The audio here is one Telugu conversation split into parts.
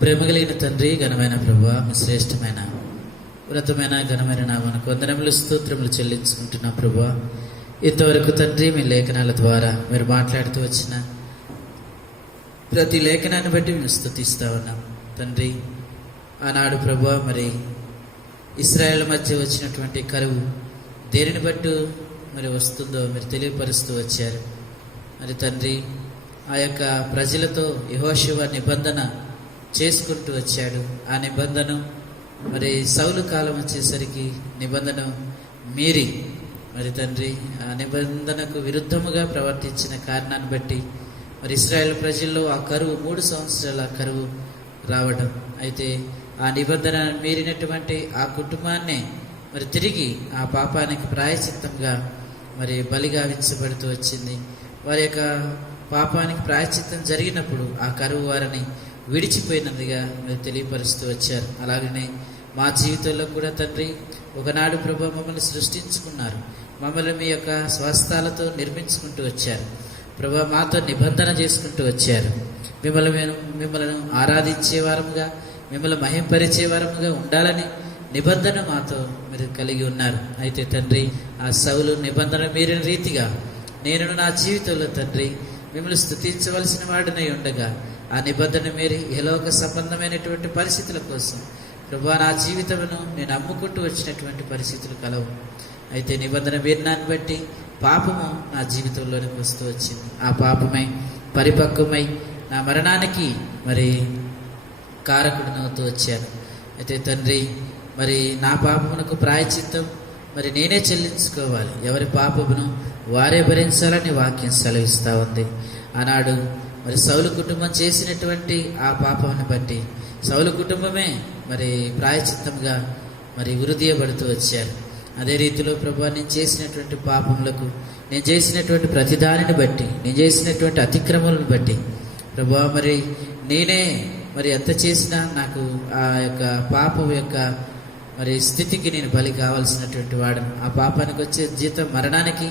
ప్రేమ కలిగిన తండ్రి, ఘనమైన ప్రభువా, మీ శ్రేష్టమైన ఉన్నతమైన ఘనమైన నామమునకు వందనములు స్తోత్రములు చెల్లించుకుంటున్నాం ప్రభువా. ఇంతవరకు తండ్రి మీ లేఖనాల ద్వారా మీరు మాట్లాడుతూ వచ్చిన ప్రతి లేఖనాన్ని బట్టి మేము స్తుతిస్తా ఉన్నాం తండ్రి. ఆనాడు ప్రభువా, మరి ఇశ్రాయేల్ మధ్య వచ్చినటువంటి కరువు దేనిని బట్టి మరి వస్తుందో మీరు తెలియపరుస్తూ వచ్చారు. మరి తండ్రి, ఆ యొక్క ప్రజలతో యెహోషువ నిబంధన చేసుకుంటూ వచ్చాడు. ఆ నిబంధన మరి సౌలు కాలం వచ్చేసరికి నిబంధన మీరి మరి తండ్రి ఆ నిబంధనకు విరుద్ధముగా ప్రవర్తించిన కారణాన్ని బట్టి మరి ఇశ్రాయేల్ ప్రజల్లో ఆ కరువు 3 సంవత్సరాల కరువు రావడం, అయితే ఆ నిబంధన మీరినటువంటి ఆ కుటుంబాన్నే మరి తిరిగి ఆ పాపానికి ప్రాయశ్చిత్తంగా మరి బలిగావించబడుతూ వచ్చింది. వారి యొక్క పాపానికి ప్రాయశ్చిత్తం జరిగినప్పుడు ఆ కరువు వారిని విడిచిపోయినదిగా మీరు తెలియపరుస్తూ వచ్చారు. అలాగనే మా జీవితంలో కూడా తండ్రి, ఒకనాడు ప్రభు మమ్మల్ని సృష్టించుకున్నారు, మమ్మల్ని మీ యొక్క స్వస్థాలతో నిర్మించుకుంటూ వచ్చారు ప్రభు, మాతో నిబంధన చేసుకుంటూ వచ్చారు. మిమ్మల్ని ఆరాధించే వారముగా, మిమ్మల్ని మహింపరిచే వారముగా ఉండాలని నిబంధన మాతో మీరు కలిగి ఉన్నారు. అయితే తండ్రి, ఆ సౌలు నిబంధన మీరిన రీతిగా నేను నా జీవితంలో తండ్రి మిమ్మల్ని స్తుతించవలసిన వాడినై ఉండగా ఆ నిబంధన మీరి ఏలోక సంబంధమైనటువంటి పరిస్థితుల కోసం ప్రభువా నా జీవితమును నేను అమ్ముకుంటూ వచ్చినటువంటి పరిస్థితులు కలవు. అయితే నిబంధన మీరినాన్ని బట్టి పాపము నా జీవితంలోనికి వస్తూ వచ్చింది. ఆ పాపమై పరిపక్వమై నా మరణానికి మరి కారకుడినవుతూ వచ్చాను. అయితే తండ్రి, మరి నా పాపమునకు ప్రాయశ్చిత్తం మరి నేనే చెల్లించుకోవాలి, ఎవరి పాపమును వారే భరించాలని వాక్యం సెలవిస్తూ ఉంది. ఆనాడు మరి సౌలు కుటుంబం చేసినటువంటి ఆ పాపాన్ని బట్టి సౌలు కుటుంబమే మరి ప్రాయశ్చిత్తంగా మరి ఉరిదీయబడుతూ వచ్చారు. అదే రీతిలో ప్రభువా, నేను చేసినటువంటి పాపములకు, నేను చేసినటువంటి ప్రతిదానిని బట్టి, నేను చేసినటువంటి అతిక్రమలను బట్టి ప్రభువా, మరి నేనే మరి ఎంత చేసినా నాకు ఆ యొక్క పాపం యొక్క మరి స్థితికి నేను బలి కావాల్సినటువంటి వాడను. ఆ పాపానికి వచ్చే జీతం మరణానికి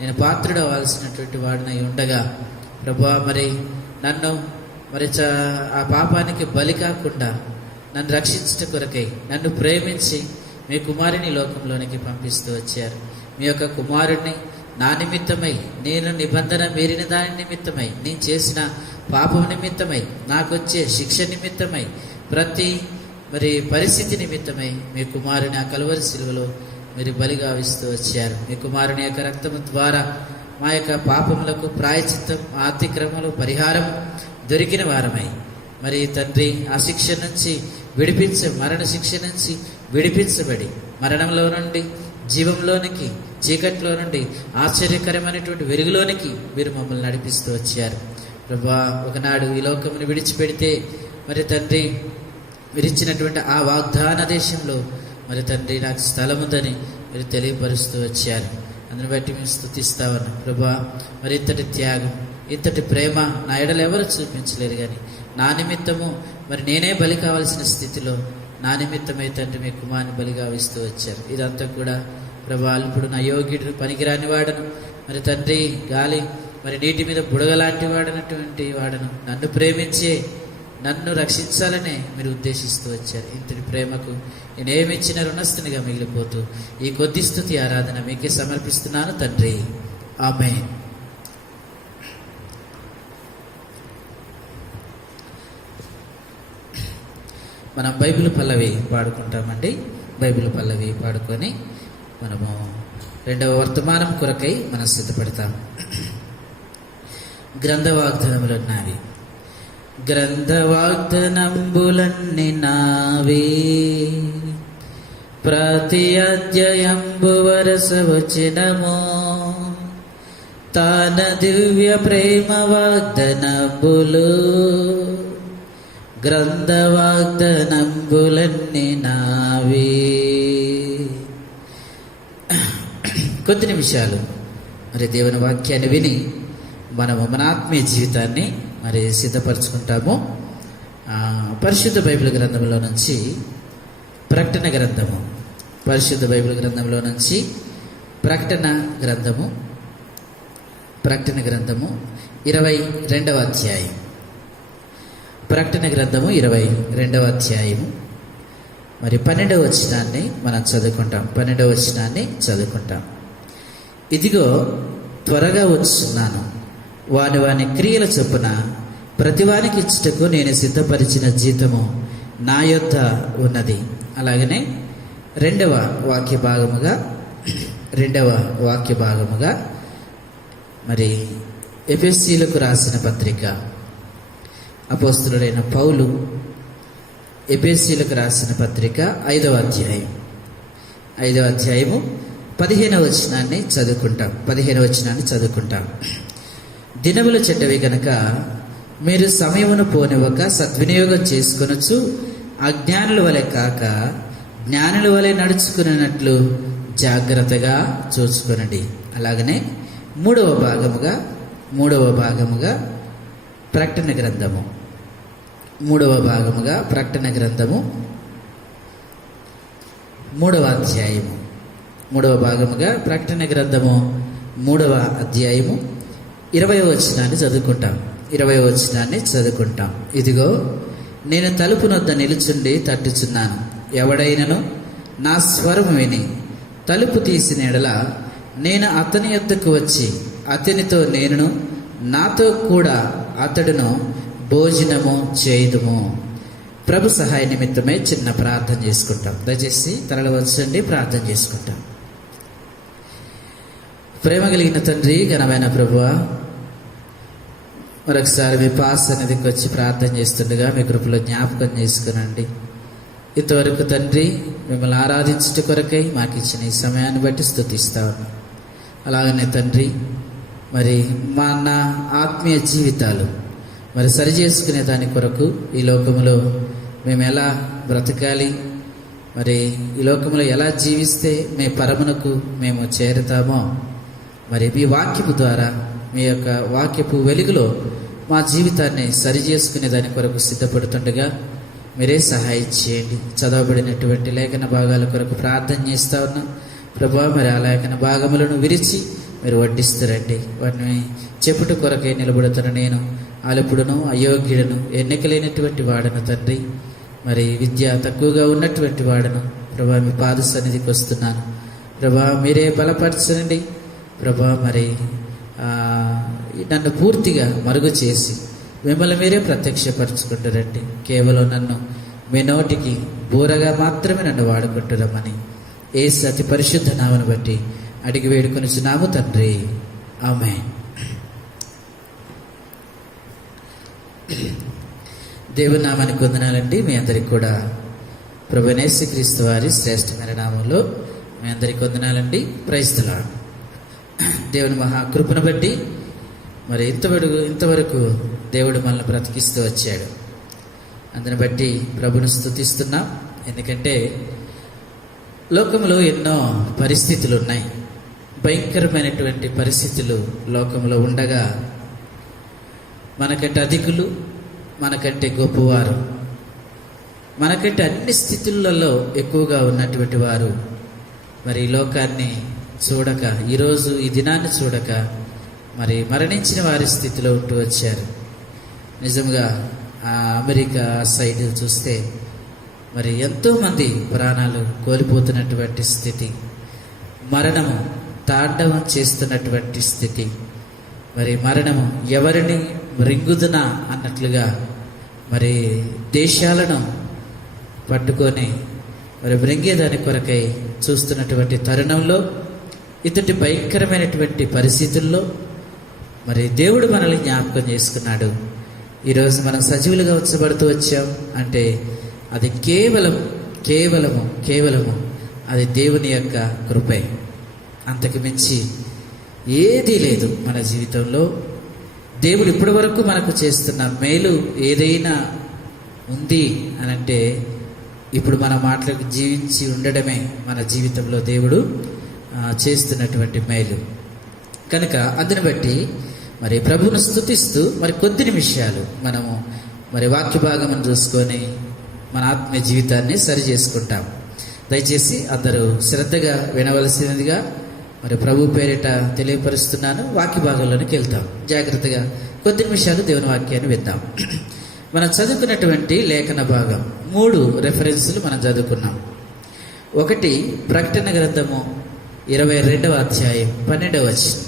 నేను పాత్రుడు అవ్వాల్సినటువంటి వాడినై ఉండగా ప్రభువా, మరి నన్ను మరి ఆ పాపానికి బలి కాకుండా నన్ను రక్షించట కొరకై నన్ను ప్రేమించి మీ కుమారుని లోకంలోనికి పంపిస్తూ వచ్చారు. మీ యొక్క కుమారుడిని నా నిమిత్తమై, నేను నిబంధన మీరిన దాని నిమిత్తమై, నేను చేసిన పాపం నిమిత్తమై, నాకు వచ్చే శిక్ష నిమిత్తమై, ప్రతి మరి పరిస్థితి నిమిత్తమై మీ కుమారుని ఆ కలువరి శిలువలో మీరు బలిగావిస్తూ వచ్చారు. మీ కుమారుని యొక్క రక్తము ద్వారా మా యొక్క పాపములకు ప్రాయశ్చిత్తం, అతిక్రమములు పరిహారం దొరికిన వారమై మరి తండ్రి ఆ శిక్ష నుంచి మరణ శిక్ష నుంచి విడిపించబడి మరణంలో నుండి జీవంలోనికి, చీకట్లో నుండి ఆశ్చర్యకరమైనటువంటి వెలుగులోనికి మీరు మమ్మల్ని నడిపిస్తూ వచ్చారు ప్రభువా. ఒకనాడు ఈ లోకమును విడిచిపెడితే మరి తండ్రి విరిచినటువంటి ఆ వాగ్దాన దేశంలో మరి తండ్రి నాకు స్థలం ఉందని మీరు తెలియపరుస్తూ వచ్చారు. అందుని బట్టి మేము స్తుతిస్తా ఉన్నాం ప్రభువా. మరి ఇంతటి త్యాగం, ఇంతటి ప్రేమ నా ఎడలు ఎవరు చూపించలేరు, కానీ నా నిమిత్తము మరి నేనే బలి కావాల్సిన స్థితిలో నా నిమిత్తమై తండ్రి మీ కుమారుని బలిగా ఇస్తూ వచ్చారు. ఇదంతా కూడా ప్రభువా, ఇప్పుడు నా యోగ్యుడు పనికిరాని వాడను, మరి తండ్రి గాలి మరి నీటి మీద బుడగలాంటి వాడనటువంటి వాడను, నన్ను ప్రేమించే, నన్ను రక్షించాలనే మీరు ఉద్దేశిస్తూ వచ్చారు. ఇంతటి ప్రేమకు నేనేమిచ్చిన రుణస్థునిగా మిగిలిపోతూ ఈ కొద్ది స్తుతి ఆరాధన మీకే సమర్పిస్తున్నాను తండ్రి. ఆమేన్. మనం బైబిల్ పల్లవి పాడుకుంటామండి. బైబిల్ పల్లవి పాడుకొని మనము 2వ వర్తమానం కొరకై మనం సిద్ధపడతాము. గ్రంథ వాగ్దానములున్నవి. గ్రంథ వాగ్దానంబులన్నీ నావే, ప్రతి అధ్యాయంబు వరస వచనము, తాన దివ్య ప్రేమ వాగ్దానంబులు, గ్రంథ వాగ్దానంబులన్నీ నావే. కొద్ది నిమిషాలు మరి దేవుని వాక్యాన్ని విని మనము మన ఆత్మీయ జీవితాన్ని మరి సిద్ధపరచుకుంటాము. పరిశుద్ధ బైబిల్ గ్రంథంలో నుంచి ప్రకటన గ్రంథము, పరిశుద్ధ బైబిల్ గ్రంథంలో నుంచి ప్రకటన గ్రంథము 22వ అధ్యాయం ప్రకటన గ్రంథము 22వ అధ్యాయము మరి 12వ వచనాన్ని మనం చదువుకుంటాం. 12వ వచనాన్ని చదువుకుంటాం. ఇదిగో త్వరగా వచ్చున్నాను, వాని క్రియల చొప్పున ప్రతివానికి ఇచ్చుటకు నేను సిద్ధపరిచిన జీతము నా యొద్ద ఉన్నది. అలాగనే రెండవ వాక్య భాగముగా మరి ఎఫెసీలకు రాసిన పత్రిక, అపోస్తలుడైన పౌలు ఎఫెసీలకు రాసిన పత్రిక 5వ అధ్యాయము 15వ వచనాన్ని చదువుకుంటాం. దినములు చెడ్డవి గనక మీరు సమయమును పోనివ్వక సద్వినియోగం చేసుకొనొచ్చు, అజ్ఞానుల వలె కాక జ్ఞానుల వలె నడుచుకున్నట్లు జాగ్రత్తగా చూసుకొనండి. అలాగనే మూడవ భాగముగా ప్రకటన గ్రంథము 3వ అధ్యాయము 20వ వచనాన్ని చదువుకుంటాం. ఇదిగో నేను తలుపు నొద్ద నిలుచుండి తట్టుచున్నాను, ఎవడైనను నా స్వరము విని తలుపు తీసిన ఎడల నేను అతని యొద్దకు వచ్చి అతనితో నేనును నాతో కూడా అతడును భోజనము చేయుదుము. ప్రభు సహాయ నిమిత్తమే చిన్న ప్రార్థన చేసుకుంటాం. దయచేసి తరలి వచ్చండి, ప్రార్థన చేసుకుంటాం. ప్రేమ కలిగిన తండ్రి, ఘనమైన ప్రభువా, మరొకసారి మీ పాస్ సన్నిధికి వచ్చి ప్రార్థన చేస్తుండగా మీ కృపలో జ్ఞాపకం చేసుకునండి. ఇంతవరకు తండ్రి మిమ్మల్ని ఆరాధించుట కొరకై మాకు ఇచ్చిన ఈ సమయాన్ని బట్టి స్తుతిస్తా ఉన్నాం. అలాగనే తండ్రి మరి నా ఆత్మీయ జీవితాలు మరి సరి చేసుకునే దాని కొరకు ఈ లోకములో మేము ఎలా బ్రతకాలి, మరి ఈ లోకంలో ఎలా జీవిస్తే మీ పరమునకు మేము చేరుతామో, మరి మీ వాక్యపు ద్వారా మీ యొక్క వాక్యపు వెలుగులో మా జీవితాన్ని సరి చేసుకునే దాని కొరకు సిద్ధపడుతుండగా మీరే సహాయం చేయండి. చదవబడినటువంటి లేఖన భాగాల కొరకు ప్రార్థన చేస్తా ఉన్నాం ప్రభువా. మరి ఆ లేఖన భాగములను విరిచి మీరు వడ్డిస్తారండి. వాటిని చెప్పుట కొరకే నిలబడుతున్న నేను అలుపుడును అయోగ్యుడను ఎన్నికలేనటువంటి వాడను తండ్రి. మరి విద్య తక్కువగా ఉన్నటువంటి వాడను ప్రభా. మీ పాద సన్నిధికి వస్తున్నాను ప్రభా, మీరే బలపరచండి ప్రభా. మరి నన్ను పూర్తిగా మరుగు చేసి మిమ్మల్ని మీరే ప్రత్యక్షపరచుకుంటారండి. కేవలం నన్ను మీ నోటికి బూరగా మాత్రమే నన్ను వాడుకుంటున్నామని యేసు అతి పరిశుద్ధ నామను బట్టి అడిగి వేడుకొనుచున్నాము తండ్రి, ఆమేన్. దేవుని నామానికి వందనాలండి. మీ అందరికి కూడా ప్రభువైన యేసుక్రీస్తు వారి శ్రేష్టమైన నామంలో మీ అందరికి వందనాలండి. Praise the lord. దేవుని మహాకృపను బట్టి మరి ఇంతవరకు దేవుడు మనల్ని బ్రతికిస్తూ వచ్చాడు. అందుని బట్టి ప్రభుని స్తుతిస్తున్నాం. ఎందుకంటే లోకంలో ఎన్నో పరిస్థితులు ఉన్నాయి. భయంకరమైనటువంటి పరిస్థితులు లోకంలో ఉండగా మనకంటే అధికులు, మనకంటే గొప్పవారు, మనకంటే అన్ని స్థితులలో ఎక్కువగా ఉన్నటువంటి వారు మరి ఈ లోకాన్ని చూడక, ఈరోజు ఈ దినాన్ని చూడక మరి మరణించిన వారి స్థితిలో ఉంటూ వచ్చారు. నిజంగా ఆ అమెరికా సైడ్ చూస్తే మరి ఎంతోమంది ప్రాణాలు కోల్పోతున్నటువంటి స్థితి, మరణము తాండవం చేస్తున్నటువంటి స్థితి, మరి మరణము ఎవరిని మృంగుదునా అన్నట్లుగా మరి దేశాలను పట్టుకొని మరి మృంగేదాని కొరకై చూస్తున్నటువంటి తరుణంలో, ఇతటి భయంకరమైనటువంటి పరిస్థితుల్లో మరి దేవుడు మనల్ని జ్ఞాపకం చేసుకున్నాడు. ఈరోజు మనం సజీవులుగా ఉంచబడుతూ వచ్చాం అంటే అది కేవలము అది దేవుని యొక్క కృపే. అంతకు మించి ఏదీ లేదు మన జీవితంలో. దేవుడు ఇప్పటి వరకు మనకు చేస్తున్న మేలు ఏదైనా ఉంది అనంటే ఇప్పుడు మన మాటలకు జీవించి ఉండడమే మన జీవితంలో దేవుడు చేస్తున్నటువంటి మేలు. కనుక అందుని బట్టి మరి ప్రభువును స్తుతిస్తూ మరి కొద్ది నిమిషాలు మనము మరి వాక్య భాగమును చూసుకొని మన ఆత్మీయ జీవితాన్ని సరి చేసుకుంటాం. దయచేసి అందరూ శ్రద్ధగా వినవలసినదిగా మరి ప్రభు పేరిట తెలియపరుస్తున్నాను. వాక్య భాగంలోనికి వెళ్తాం. జాగ్రత్తగా కొద్ది నిమిషాలు దేవుని వాక్యాన్ని విద్దాం. మనం చదువుకున్నటువంటి లేఖన భాగం 3 రెఫరెన్సులు మనం చదువుకున్నాం. ఒకటి ప్రకటన గ్రంథము 22వ అధ్యాయం 12వ వచనం.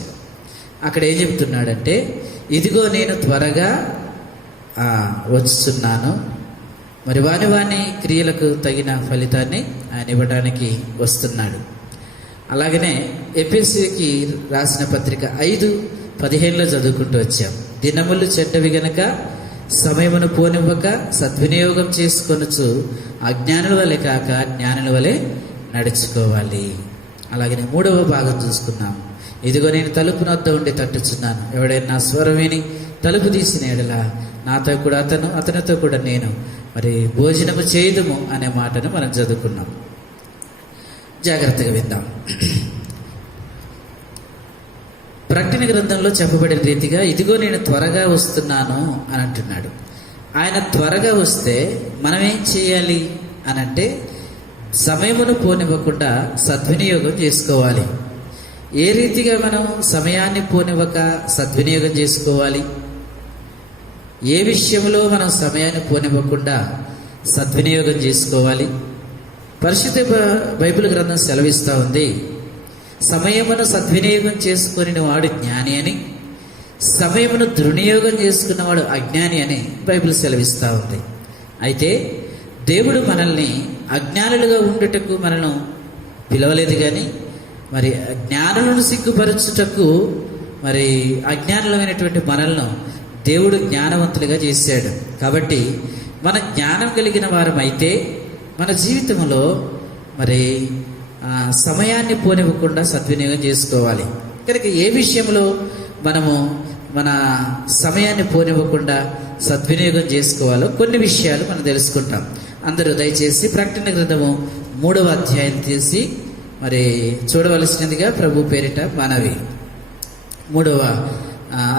అక్కడ ఏం చెప్తున్నాడంటే, ఇదిగో నేను త్వరగా వచ్చుచున్నాను, మరి వాని క్రియలకు తగిన ఫలితాన్ని ఆయన ఇవ్వడానికి వస్తున్నాడు. అలాగనే ఎఫెసీయుకి రాసిన పత్రిక 5:15లో చదువుకుంటూ వచ్చాం. దినములు చెడ్డవి గనక సమయమును పోనివ్వక సద్వినియోగం చేసుకొనుచు అజ్ఞానుల వలె కాక జ్ఞానుల వలె నడుచుకోవాలి. అలాగనే 3వ భాగం చూసుకున్నాం. ఇదిగో నేను తలుపు నొద్ద ఉండి తట్టుచున్నాను, ఎవడైనా నా స్వరం విని తలుపు తీసిన ఎడల నాతో కూడా అతనితో కూడా నేను మరి భోజనము చేయుదుము అనే మాటను మనం చదువుకున్నాం. జాగ్రత్తగా విందాం. ప్రకటన గ్రంథంలో చెప్పబడిన రీతిగా ఇదిగో నేను త్వరగా వస్తున్నాను అని అంటున్నాడు. ఆయన త్వరగా వస్తే మనం ఏం చేయాలి అని అంటే, సమయమును పోనివ్వకుండా సద్వినియోగం చేసుకోవాలి. ఏ రీతిగా మనం సమయాన్ని పోనివ్వక సద్వినియోగం చేసుకోవాలి? ఏ విషయంలో మనం సమయాన్ని పోనివ్వకుండా సద్వినియోగం చేసుకోవాలి? పరిశుద్ధ బైబిల్ గ్రంథం సెలవిస్తూ ఉంది, సమయమును సద్వినియోగం చేసుకుని వాడు జ్ఞాని అని, సమయమును దుర్వినియోగం చేసుకున్నవాడు అజ్ఞాని అని బైబిల్ సెలవిస్తూ ఉంది. అయితే దేవుడు మనల్ని అజ్ఞానులుగా ఉండుటకు మనను పిలవలేదు, కానీ మరి జ్ఞానులను సిగ్గుపరచుటకు మరి అజ్ఞానులమైనటువంటి మనల్ని దేవుడు జ్ఞానవంతులుగా చేశాడు. కాబట్టి మన జ్ఞానం కలిగిన వారం అయితే మన జీవితంలో మరి సమయాన్ని పోనివ్వకుండా సద్వినియోగం చేసుకోవాలి. కనుక ఏ విషయంలో మనము మన సమయాన్ని పోనివ్వకుండా సద్వినియోగం చేసుకోవాలో కొన్ని విషయాలు మనం తెలుసుకుంటాం. అందరూ దయచేసి ప్రకటన గ్రంథము 3వ అధ్యాయం తీసి మరి చూడవలసినదిగా ప్రభు పేరిట మనవి. 3వ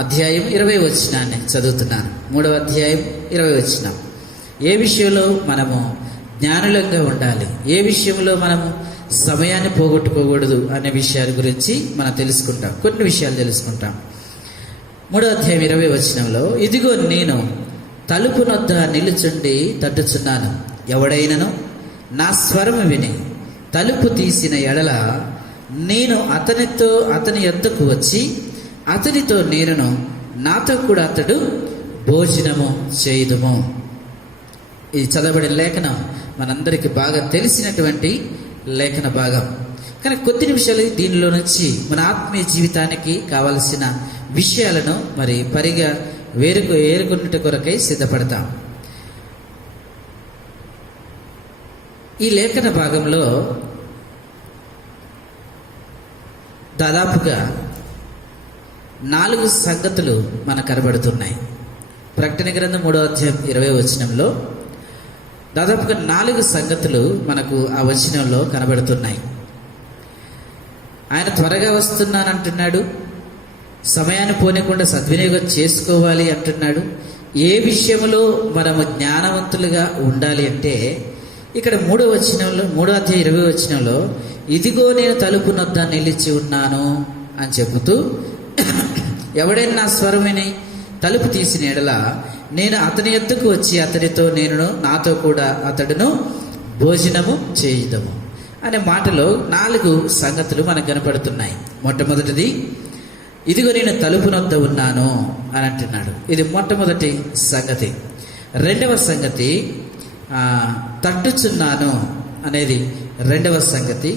అధ్యాయం 20వ వచనాన్ని చదువుతున్నాను. 3వ అధ్యాయం 20వ వచనం. ఏ విషయంలో మనము జ్ఞానులంగా ఉండాలి, ఏ విషయంలో మనము సమయాన్ని పోగొట్టుకోకూడదు అనే విషయాల గురించి మనం తెలుసుకుంటాం. కొన్ని విషయాలు తెలుసుకుంటాం. 3వ అధ్యాయం 20వ వచనంలో, ఇదిగో నేను తలుపు నొద్ద నిలుచుండి తట్టుచున్నాను, ఎవడైనను నా స్వరము విని తలుపు తీసిన ఎడల నేను అతని యొద్దకు వచ్చి అతనితో నేనును నాతో కూడా అతడు భోజనము చేయుదుము. ఈ చదవబడిన లేఖనం మనందరికీ బాగా తెలిసినటువంటి లేఖన భాగం. కానీ కొద్ది నిమిషాలు దీనిలో నుంచి మన ఆత్మీయ జీవితానికి కావలసిన విషయాలను మరి పరిగా ఏరుకున్నట కొరకై సిద్ధపడతాం. ఈ లేఖన భాగంలో దాదాపుగా 4 సంగతులు మనకు కనబడుతున్నాయి. ప్రకటన గ్రంథం 3వ అధ్యాయం 20వ వచనంలో దాదాపుగా 4 సంగతులు మనకు ఆ వచనంలో కనబడుతున్నాయి. ఆయన త్వరగా వస్తున్నానంటున్నాడు, సమయాన్ని పోనీయకుండా సద్వినియోగం చేసుకోవాలి అంటున్నాడు. ఏ విషయంలో మనము జ్ఞానవంతులుగా ఉండాలి అంటే, ఇక్కడ 3వ వచనంలో 3వ అధ్యాయం 20వ వచనంలో ఇదిగో నేను తలుపు నొద్ద నిలిచి ఉన్నాను అని చెబుతూ, ఎవడైనా నా స్వరం విని తలుపు తీసిన ఎడల నేను అతని యొద్దకు వచ్చి అతనితో నేనును నాతో కూడా అతడును భోజనము చేయుదము అనే మాటలో 4 సంగతులు మనకు కనపడుతున్నాయి. మొట్టమొదటిది, ఇదిగో నేను తలుపు నొద్ద ఉన్నాను అని అంటున్నాడు. ఇది మొట్టమొదటి సంగతి. 2వ సంగతి, తట్టుచున్నాను అనేది 2వ సంగతి.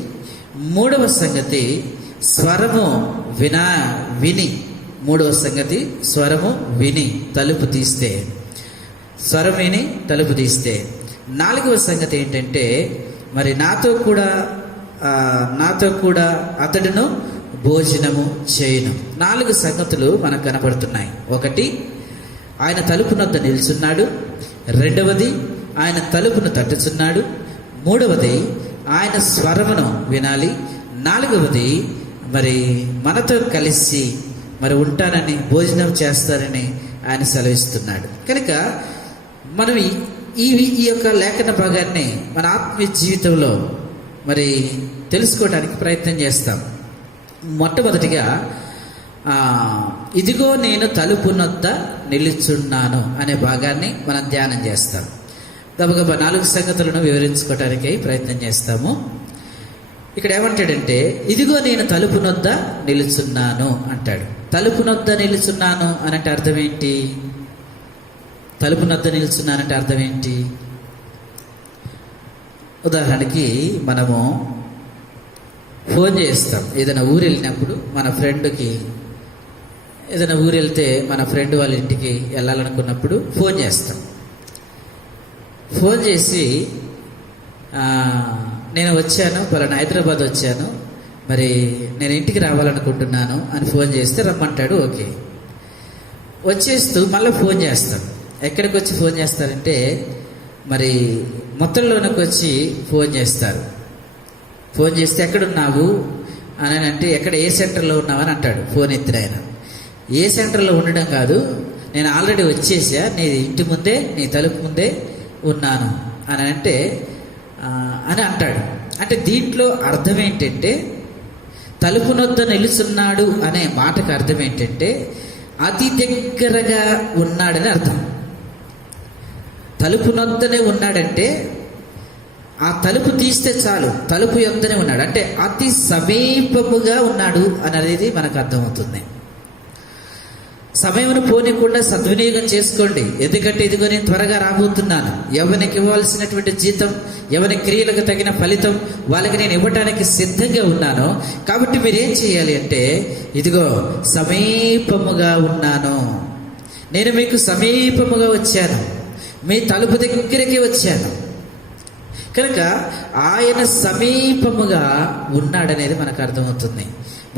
3వ సంగతి, స్వరము విని 3వ సంగతి, స్వరము విని తలుపు తీస్తే, స్వరం విని తలుపు తీస్తే. 4వ సంగతి ఏంటంటే, మరి నాతో కూడా అతడును భోజనము చేయును. 4 సంగతులు మనకు కనపడుతున్నాయి. 1, ఆయన తలుపు నొద్ద నిల్చున్నాడు. 2వది, ఆయన తలుపును తట్టుచున్నాడు. 3వది, ఆయన స్వరమును వినాలి. 4వది, మరి మనతో కలిసి మరి ఉంటానని, భోజనం చేస్తారని ఆయన సెలవిస్తున్నాడు. కనుక మనం ఈ యొక్క లేఖన భాగాన్ని మన ఆత్మీయ జీవితంలో మరి తెలుసుకోవడానికి ప్రయత్నం చేస్తాం. మొట్టమొదటిగా ఇదిగో నేను తలుపు నొద్ద నిలుచున్నాను అనే భాగాన్ని మనం ధ్యానం చేస్తాం. గబగబా 4 సంగతులను వివరించుకోవటానికి ప్రయత్నం చేస్తాము. ఇక్కడ ఏమంటాడంటే, ఇదిగో నేను తలుపు నొద్ద నిలుచున్నాను అంటాడు. తలుపు నొద్ద నిలుచున్నాను అని అంటే అర్థం ఏంటి? తలుపు నొద్ద నిలుచున్నానంటే అర్థం ఏంటి? ఉదాహరణకి మనము ఫోన్ చేస్తాం. ఏదైనా ఊరు వెళ్ళినప్పుడు మన ఫ్రెండ్కి, ఏదైనా ఊరు వెళ్తే మన ఫ్రెండ్ వాళ్ళ ఇంటికి వెళ్ళాలనుకున్నప్పుడు ఫోన్ చేస్తాం. ఫోన్ చేసి నేను వచ్చాను, పలానా హైదరాబాద్ వచ్చాను, మరి నేను ఇంటికి రావాలనుకుంటున్నాను అని ఫోన్ చేస్తే రమ్మంటాడు. ఓకే, వచ్చేస్తూ మళ్ళీ ఫోన్ చేస్తాం. ఎక్కడికి వచ్చి ఫోన్ చేస్తారంటే మరి మొత్తంలోనికి వచ్చి ఫోన్ చేస్తారు. ఫోన్ చేస్తే ఎక్కడున్నావు అని అంటే, ఎక్కడ ఏ సెంటర్లో ఉన్నావు అని అంటాడు ఫోన్ ఎత్తిన ఆయన. ఏ సెంటర్లో ఉండడం కాదు, నేను ఆల్రెడీ వచ్చేసా, నీ ఇంటి ముందే, నీ తలుపు ముందే ఉన్నాను అని అంటే అని అంటాడు. అంటే దీంట్లో అర్థం ఏంటంటే, తలుపు నొద్ద నిలుచున్నాడు అనే మాటకు అర్థం ఏంటంటే అతి దగ్గరగా ఉన్నాడని అర్థం. తలుపు నొద్దనే ఉన్నాడంటే ఆ తలుపు తీస్తే చాలు, తలుపు యొద్దనే ఉన్నాడు అంటే అతి సమీపముగా ఉన్నాడు అనేది మనకు అర్థమవుతుంది. సమయమును పోనీకుండా సద్వినియోగం చేసుకోండి, ఎందుకంటే ఇదిగో నేను త్వరగా రాబోతున్నాను. ఎవరికి ఇవ్వాల్సినటువంటి జీతం, ఎవరి క్రియలకు తగిన ఫలితం వాళ్ళకి నేను ఇవ్వటానికి సిద్ధంగా ఉన్నాను. కాబట్టి మీరేం చేయాలి అంటే, ఇదిగో సమీపముగా ఉన్నాను, నేను మీకు సమీపముగా వచ్చాను, మీ తలుపు దగ్గరికి వచ్చాను. కనుక ఆయన సమీపముగా ఉన్నాడనేది మనకు అర్థమవుతుంది.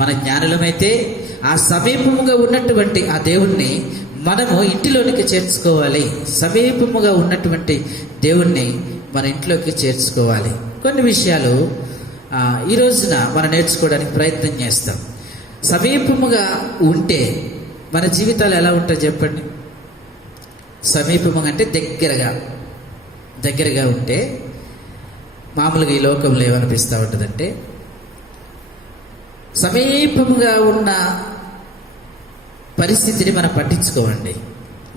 మన జ్ఞానులమైతే ఆ సమీపముగా ఉన్నటువంటి ఆ దేవుణ్ణి మనము ఇంటిలోనికి చేర్చుకోవాలి. సమీపముగా ఉన్నటువంటి దేవుణ్ణి మన ఇంట్లోకి చేర్చుకోవాలి. కొన్ని విషయాలు ఈ రోజున మనం నేర్చుకోవడానికి ప్రయత్నం చేస్తాం. సమీపముగా ఉంటే మన జీవితాలు ఎలా ఉంటాయి చెప్పండి? సమీపముగా అంటే దగ్గరగా ఉంటే మామూలుగా ఈ లోకంలో ఏమనిపిస్తూ ఉంటుందంటే, సమీపముగా ఉన్న పరిస్థితిని మనం పట్టించుకోవండి.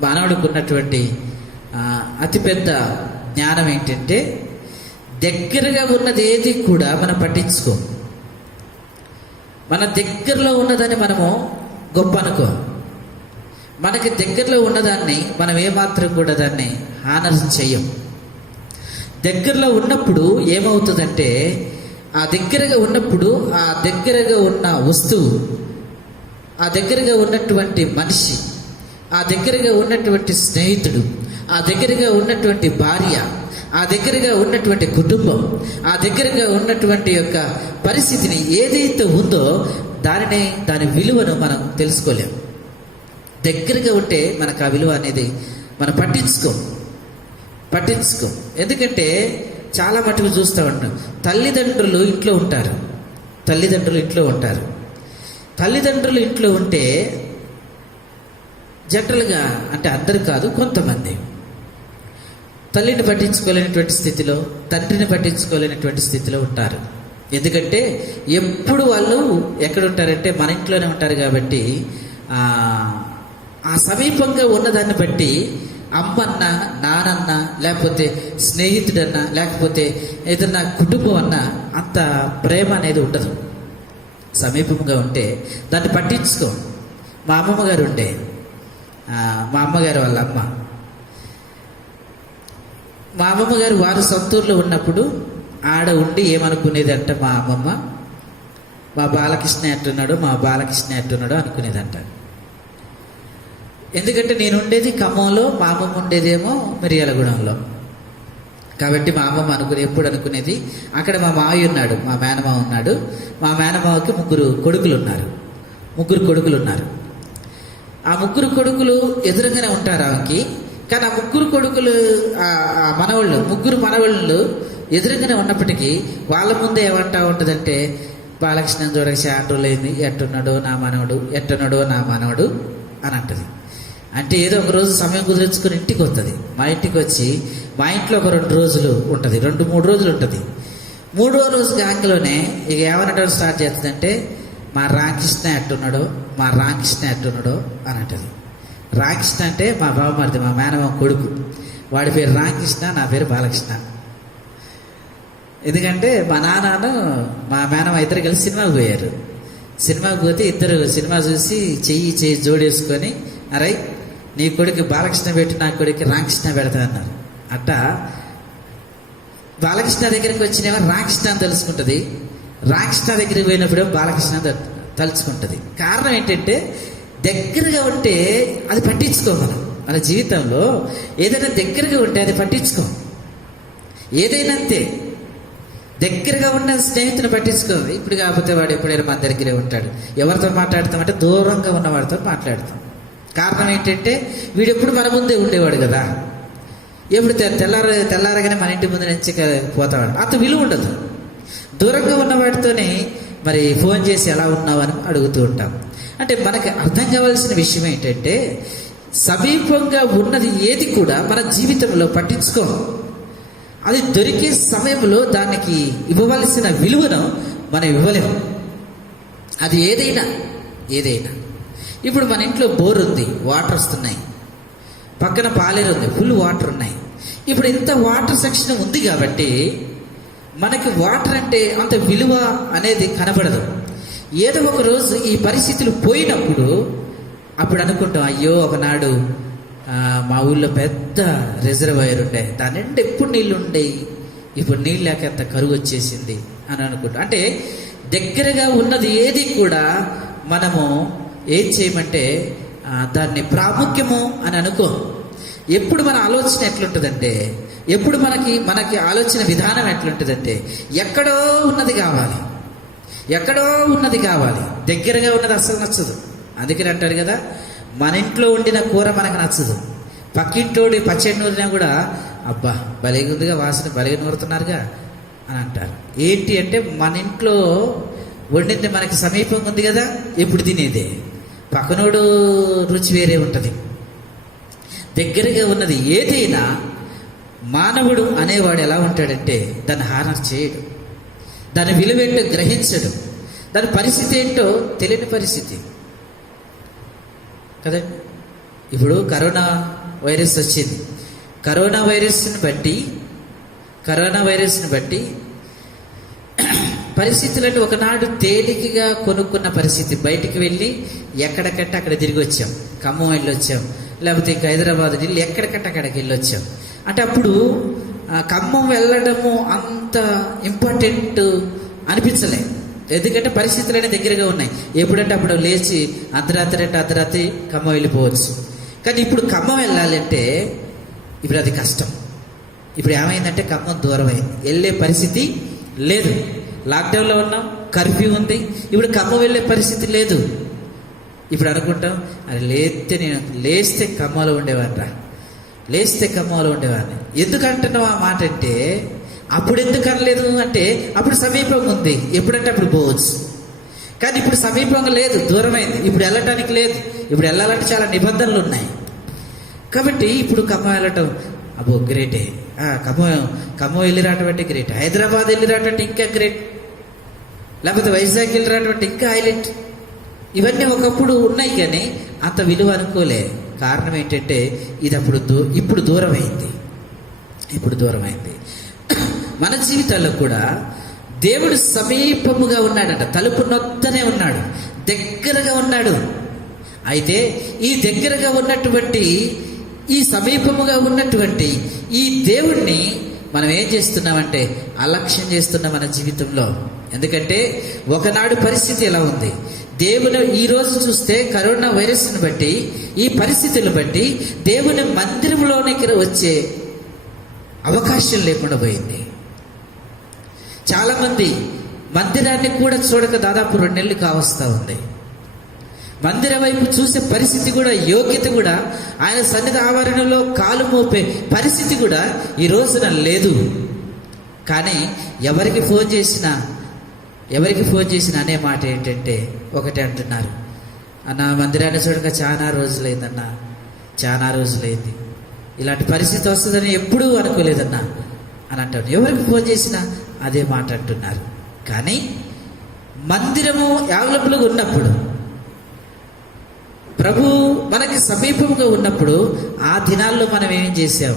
మానవుడికి ఉన్నటువంటి అతిపెద్ద జ్ఞానం ఏంటంటే, దగ్గరగా ఉన్నది ఏది కూడా మనం పట్టించుకోం. మన దగ్గరలో ఉన్నదాన్ని మనము గొప్ప అనుకో. మనకి దగ్గరలో ఉన్నదాన్ని మనం ఏమాత్రం కూడా దాన్ని హానర్ చెయ్యం. దగ్గరలో ఉన్నప్పుడు ఏమవుతుందంటే, ఆ దగ్గరగా ఉన్నప్పుడు ఆ దగ్గరగా ఉన్న వస్తువు, ఆ దగ్గరగా ఉన్నటువంటి మనిషి, ఆ దగ్గరగా ఉన్నటువంటి స్నేహితుడు, ఆ దగ్గరగా ఉన్నటువంటి భార్య, ఆ దగ్గరగా ఉన్నటువంటి కుటుంబం, ఆ దగ్గరగా ఉన్నటువంటి యొక్క పరిస్థితిని ఏదైతే ఉందో దాని విలువను మనం తెలుసుకోలేం. దగ్గరగా ఉంటే మనకు ఆ విలువ అనేది మనం పట్టించుకోం. ఎందుకంటే చాలా మటుకు చూస్తూ ఉంటాం, తల్లిదండ్రులు ఇంట్లో ఉంటారు. తల్లిదండ్రులు ఇంట్లో ఉంటే జనరల్గా, అంటే అందరు కాదు, కొంతమంది తల్లిని పట్టించుకోలేనటువంటి స్థితిలో, తండ్రిని పట్టించుకోలేనటువంటి స్థితిలో ఉంటారు. ఎందుకంటే ఎప్పుడు వాళ్ళు ఎక్కడ ఉంటారంటే మన ఇంట్లోనే ఉంటారు. కాబట్టి ఆ సమీపంగా ఉన్నదాన్ని బట్టి అమ్మన్నా, నానన్న, లేకపోతే స్నేహితుడన్నా, లేకపోతే ఏదన్నా కుటుంబం అన్నా అంత ప్రేమ అనేది ఉండదు. సమీపంగా ఉంటే దాన్ని పట్టించుకో. మా అమ్మమ్మగారు ఉండే, మా అమ్మగారు వాళ్ళ అమ్మ, మా అమ్మమ్మగారు వారు సొంతూరులో ఉన్నప్పుడు ఆడ ఉండి ఏమనుకునేదంట, మా అమ్మమ్మ మా బాలకృష్ణ ఎట్టున్నాడు అనుకునేదంట. ఎందుకంటే నేను ఉండేది ఖమ్మంలో, మా అమ్మమ్మ ఉండేదేమో మిర్యాలగూడెంలో. కాబట్టి మా అమ్మమ్మ ఎప్పుడు అనుకునేది, అక్కడ మా మావయ్య ఉన్నాడు, మా మేనమావ ఉన్నాడు. మా మేనమావకి 3 కొడుకులు ఉన్నారు. ఆ 3 కొడుకులు ఎదురుగానే ఉంటారు ఆమెకి. కానీ ఆ 3 కొడుకులు, మనవాళ్ళు 3 మనవాళ్ళు ఎదురుగానే ఉన్నప్పటికీ వాళ్ళ ముందే ఏమంటా ఉంటుందంటే, బాలకృష్ణ చూడక శాండ్రులైంది, ఎట్టున్నాడో నా మనవడు అని అంటది. అంటే ఏదో ఒక రోజు సమయం కుదిరించుకుని ఇంటికి వస్తుంది. మా ఇంటికి వచ్చి మా ఇంట్లో ఒక 2 రోజులు ఉంటుంది, 2-3 రోజులు ఉంటుంది. 3వ రోజు గాంగిలోనే ఇక ఏమనడం స్టార్ట్ చేస్తుందంటే, మా రామకృష్ణ ఎట్టున్నాడో అని అంటది. రామకృష్ణ అంటే మా బావమరిది, మా మేనమామ కొడుకు. వాడి పేరు రామకృష్ణ, నా పేరు బాలకృష్ణ. ఎందుకంటే మా నాన్నను మా మేనమామ ఇద్దరు కలిసి సినిమాకి పోయారు. సినిమాకి పోతే ఇద్దరు సినిమా చూసి చెయ్యి జోడేసుకొని, అరే నీ కొడుకు బాలకృష్ణ పెట్టి నా కొడుకు రామకృష్ణ పెడతా అన్నారు. అట్టా బాలకృష్ణ దగ్గరికి వచ్చినేమో రామకృష్ణ అని తెలుసుకుంటుంది, రామకృష్ణ దగ్గరికి పోయినప్పుడు బాలకృష్ణ తలుచుకుంటుంది. కారణం ఏంటంటే దగ్గరగా ఉంటే అది పట్టించుకోం. మన జీవితంలో ఏదైనా దగ్గరగా ఉంటే అది పట్టించుకోం. ఏదైనా అంతే, దగ్గరగా ఉన్న స్నేహితుని పట్టించుకో. ఇప్పుడు కాకపోతే వాడు ఎప్పుడైనా మన దగ్గరే ఉంటాడు. ఎవరితో మాట్లాడతామంటే దూరంగా ఉన్న వాడితో మాట్లాడతాం. కారణం ఏంటంటే వీడు ఎప్పుడు మన ముందే ఉండేవాడు కదా. ఎప్పుడు తెల్లారగానే మన ఇంటి ముందు నుంచి పోతావాడు, అంత విలువ ఉండదు. దూరంగా ఉన్న వాడితోనే మరి ఫోన్ చేసి ఎలా ఉన్నావని అడుగుతూ ఉంటాం. అంటే మనకి అర్థం కావాల్సిన విషయం ఏంటంటే సమీపంగా ఉన్నది ఏది కూడా మన జీవితంలో పట్టించుకోం. అది దొరికే సమయంలో దానికి ఇవ్వవలసిన విలువను మనం ఇవ్వలేము. అది ఏదైనా. ఇప్పుడు మన ఇంట్లో బోర్ ఉంది, వాటర్ వస్తున్నాయి, పక్కన పాలేరు ఉంది, ఫుల్ వాటర్ ఉన్నాయి. ఇప్పుడు ఇంత వాటర్ సెక్షన్ ఉంది కాబట్టి మనకి వాటర్ అంటే అంత విలువ అనేది కనబడదు. ఏదో ఒక రోజు ఈ పరిస్థితులు పోయినప్పుడు అప్పుడు అనుకుంటాం, అయ్యో ఒకనాడు మా ఊళ్ళో పెద్ద రిజర్వాయర్ ఉండే, దాని నిండా ఎప్పుడు నీళ్ళు ఉండేవి, ఇప్పుడు నీళ్ళు లేక ఎంత కరువు వచ్చేసింది అని అనుకుంటాం. అంటే దగ్గరగా ఉన్నది ఏది కూడా మనము ఏం చేయమంటే దాన్ని ప్రాముఖ్యము అని అనుకో. ఎప్పుడు మన ఆలోచన ఎట్లుంటుందంటే, ఎప్పుడు మనకి ఆలోచన విధానం ఎట్లుంటుందంటే ఎక్కడో ఉన్నది కావాలి, దగ్గరగా ఉన్నది అస్సలు నచ్చదు. అందుకని అంటారు కదా, మన ఇంట్లో వండిన కూర మనకు నచ్చదు, పక్కింటోడి పచ్చడి నూరినా కూడా అబ్బా భలేగా ఉందిగా, వాసన భలేగా నూరుతున్నారుగా అని అంటారు. ఏంటి అంటే మన ఇంట్లో వండింది మనకి సమీపంగా ఉంది కదా, ఎప్పుడు తినేదే. పక్కనోడు రుచి వేరే ఉంటుంది. దగ్గరగా ఉన్నది ఏదైనా మానవుడు అనేవాడు ఎలా ఉంటాడంటే దాన్ని హానర్ చేయడు, దాని విలువేంటో గ్రహించడు, దాని పరిస్థితి ఏంటో తెలియని పరిస్థితి కదండి. ఇప్పుడు కరోనా వైరస్ వచ్చింది. కరోనా వైరస్ని బట్టి పరిస్థితులను ఒకనాడు తేలికగా కొనుక్కున్న పరిస్థితి. బయటికి వెళ్ళి ఎక్కడికంటే అక్కడ తిరిగి వచ్చాం. ఖమ్మం వెళ్ళి వచ్చాం, లేకపోతే ఇంకా హైదరాబాద్ వెళ్ళి ఎక్కడికంటే అక్కడికి వెళ్ళి వచ్చాం. అంటే అప్పుడు ఖమ్మం వెళ్ళడము అంత ఇంపార్టెంట్ అనిపించలే, ఎందుకంటే పరిస్థితులన్నీ దగ్గరగా ఉన్నాయి. ఎప్పుడంటే అప్పుడు లేచి అర్ధరాత్రి ఖమ్మం వెళ్ళిపోవచ్చు. కానీ ఇప్పుడు ఖమ్మం వెళ్ళాలంటే ఇప్పుడు అది కష్టం. ఇప్పుడు ఏమైందంటే ఖమ్మం దూరం అయింది, వెళ్ళే పరిస్థితి లేదు. లాక్డౌన్లో ఉన్నాం, కర్ఫ్యూ ఉంది, ఇప్పుడు ఖమ్మం వెళ్ళే పరిస్థితి లేదు. ఇప్పుడు అనుకుంటాం, అది లేస్తే ఖమ్మంలో ఉండేవాడిని. ఎందుకంటున్నావు ఆ మాట అంటే, అప్పుడు ఎందుకు అనలేదు అంటే అప్పుడు సమీపంగా ఉంది, ఎప్పుడంటే అప్పుడు పోవచ్చు. కానీ ఇప్పుడు సమీపంగా లేదు, దూరమైంది, ఇప్పుడు వెళ్ళటానికి లేదు. ఇప్పుడు వెళ్ళాలంటే చాలా నిబంధనలు ఉన్నాయి. కాబట్టి ఇప్పుడు ఖమ్మం వెళ్ళటం అబ్బో గ్రేటే. ఖమ్మం వెళ్ళి రావటం అంటే గ్రేట్, హైదరాబాద్ వెళ్ళి రావటం అంటే ఇంకా గ్రేట్, లేకపోతే వైజాగ్ వెళ్ళి రావటం అంటే ఇంకా హైలైట్. ఇవన్నీ ఒకప్పుడు ఉన్నాయి కానీ అంత విలువ అనుకోలే. కారణం ఏంటంటే ఇది ఇప్పుడు దూరమైంది. మన జీవితాల్లో కూడా దేవుడు సమీపముగా ఉన్నాడంట, తలుపు నొద్దనే ఉన్నాడు, దగ్గరగా ఉన్నాడు. అయితే ఈ దగ్గరగా ఉన్నటువంటి, ఈ సమీపముగా ఉన్నటువంటి ఈ దేవుణ్ణి మనం ఏం చేస్తున్నామంటే అలక్ష్యం చేస్తున్నాం మన జీవితంలో. ఎందుకంటే ఒకనాడు పరిస్థితి ఎలా ఉంది, దేవుని ఈరోజు చూస్తే కరోనా వైరస్ని బట్టి, ఈ పరిస్థితులను బట్టి దేవుని మందిరంలోనికి వచ్చే అవకాశం లేకుండా పోయింది. చాలామంది మందిరాన్ని కూడా చూడక దాదాపు 2 నెలలు కావస్తా ఉంది. మందిరం వైపు చూసే పరిస్థితి కూడా, యోగ్యత కూడా, ఆయన సన్నిధి ఆవరణలో కాలు మోపే పరిస్థితి కూడా ఈ రోజున లేదు. కానీ ఎవరికి ఫోన్ చేసినా అనే మాట ఏంటంటే ఒకటే అంటున్నారు, అన్న మందిరాన్ని చూడక చాలా రోజులైంది, ఇలాంటి పరిస్థితి వస్తుందని ఎప్పుడూ అనుకోలేదన్నా అని అంటారు. ఎవరికి ఫోన్ చేసినా అదే మాట అంటున్నారు. కానీ మందిరము అవైలబుల్గా ఉన్నప్పుడు, ప్రభు మనకి సమీపంగా ఉన్నప్పుడు ఆ దినాల్లో మనం ఏం చేసాం?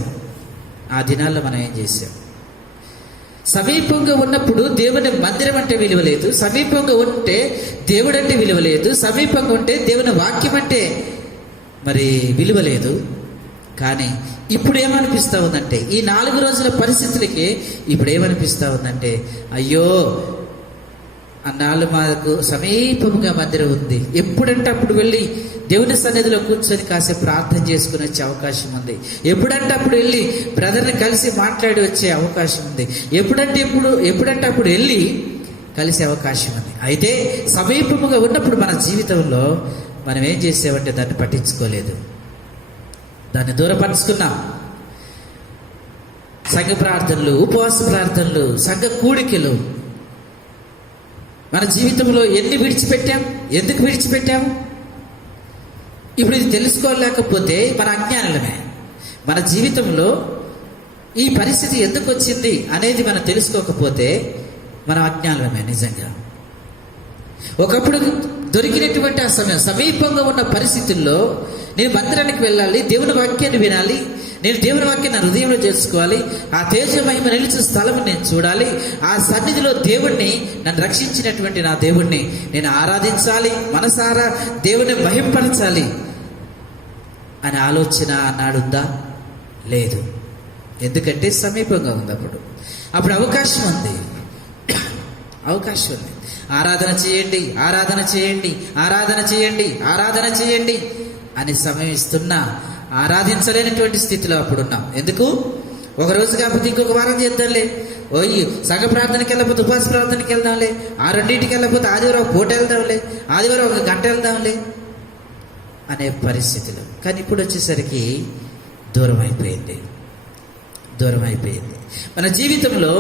సమీపంగా ఉన్నప్పుడు దేవుని మందిరం అంటే విలువ లేదు, సమీపంగా ఉంటే దేవుడు అంటే విలువ లేదు, సమీపంగా ఉంటే దేవుని వాక్యం అంటే మరి విలువ లేదు. కానీ ఇప్పుడు ఏమనిపిస్తూ ఉందంటే, ఈ 4 రోజుల పరిస్థితులకి ఇప్పుడు ఏమనిపిస్తూ ఉందంటే, అయ్యో అన్నాళ్ళు మాకు సమీపంగా మందిరం ఉంది, ఎప్పుడంటే అప్పుడు వెళ్ళి దేవుని సన్నిధిలో కూర్చొని కాసేపు ప్రార్థన చేసుకుని వచ్చే అవకాశం ఉంది, ఎప్పుడంటే అప్పుడు వెళ్ళి బ్రదర్ని కలిసి మాట్లాడి వచ్చే అవకాశం ఉంది, ఎప్పుడంటే అప్పుడు వెళ్ళి కలిసే అవకాశం ఉంది. అయితే సమీపముగా ఉన్నప్పుడు మన జీవితంలో మనం ఏం చేసామంటే దాన్ని పట్టించుకోలేదు, దాన్ని దూరపరుచుకున్నాం. సంఘ ప్రార్థనలు, ఉపవాస ప్రార్థనలు, సంఘ కూడికలు మన జీవితంలో ఎన్ని విడిచిపెట్టాం? ఎందుకు విడిచిపెట్టాము? ఇప్పుడు ఇది తెలుసుకోలేకపోతే మన అజ్ఞానులమే. మన జీవితంలో ఈ పరిస్థితి ఎందుకు వచ్చింది అనేది మనం తెలుసుకోకపోతే మనం అజ్ఞానులమే. నిజంగా ఒకప్పుడు దొరికినటువంటి ఆ సమయం, సమీపంగా ఉన్న పరిస్థితుల్లో నేను మందిరానికి వెళ్ళాలి, దేవుని వాక్యాన్ని వినాలి, నేను దేవుని వాక్యాన్ని నా హృదయంలో చేసుకోవాలి, ఆ తేజ మహిమ నిలిచిన స్థలం నేను చూడాలి, ఆ సన్నిధిలో దేవుణ్ణి, నన్ను రక్షించినటువంటి నా దేవుణ్ణి నేను ఆరాధించాలి, మనసారా దేవుని మహింపరచాలి అనే ఆలోచన నాడుందా? లేదు. ఎందుకంటే సమీపంగా ఉంది. అప్పుడు అవకాశం ఉంది. ఆరాధన చేయండి అని సమయం ఇస్తున్నా ఆరాధించలేనటువంటి స్థితిలో అప్పుడున్నాం. ఎందుకు? ఒక రోజు కాకపోతే ఇంకొక వారం చేద్దాంలే, సంఘ ప్రార్థనకి వెళ్ళకపోతే ఉపవాస ప్రార్థనకి వెళ్దాంలే, ఆ రెండింటికి వెళ్ళకపోతే ఆదివారం ఒక పూట వెళ్దాంలే, ఆదివారం 1 గంట వెళ్దాంలే అనే పరిస్థితులు. కానీ ఇప్పుడు వచ్చేసరికి దూరం అయిపోయింది. మన జీవితంలో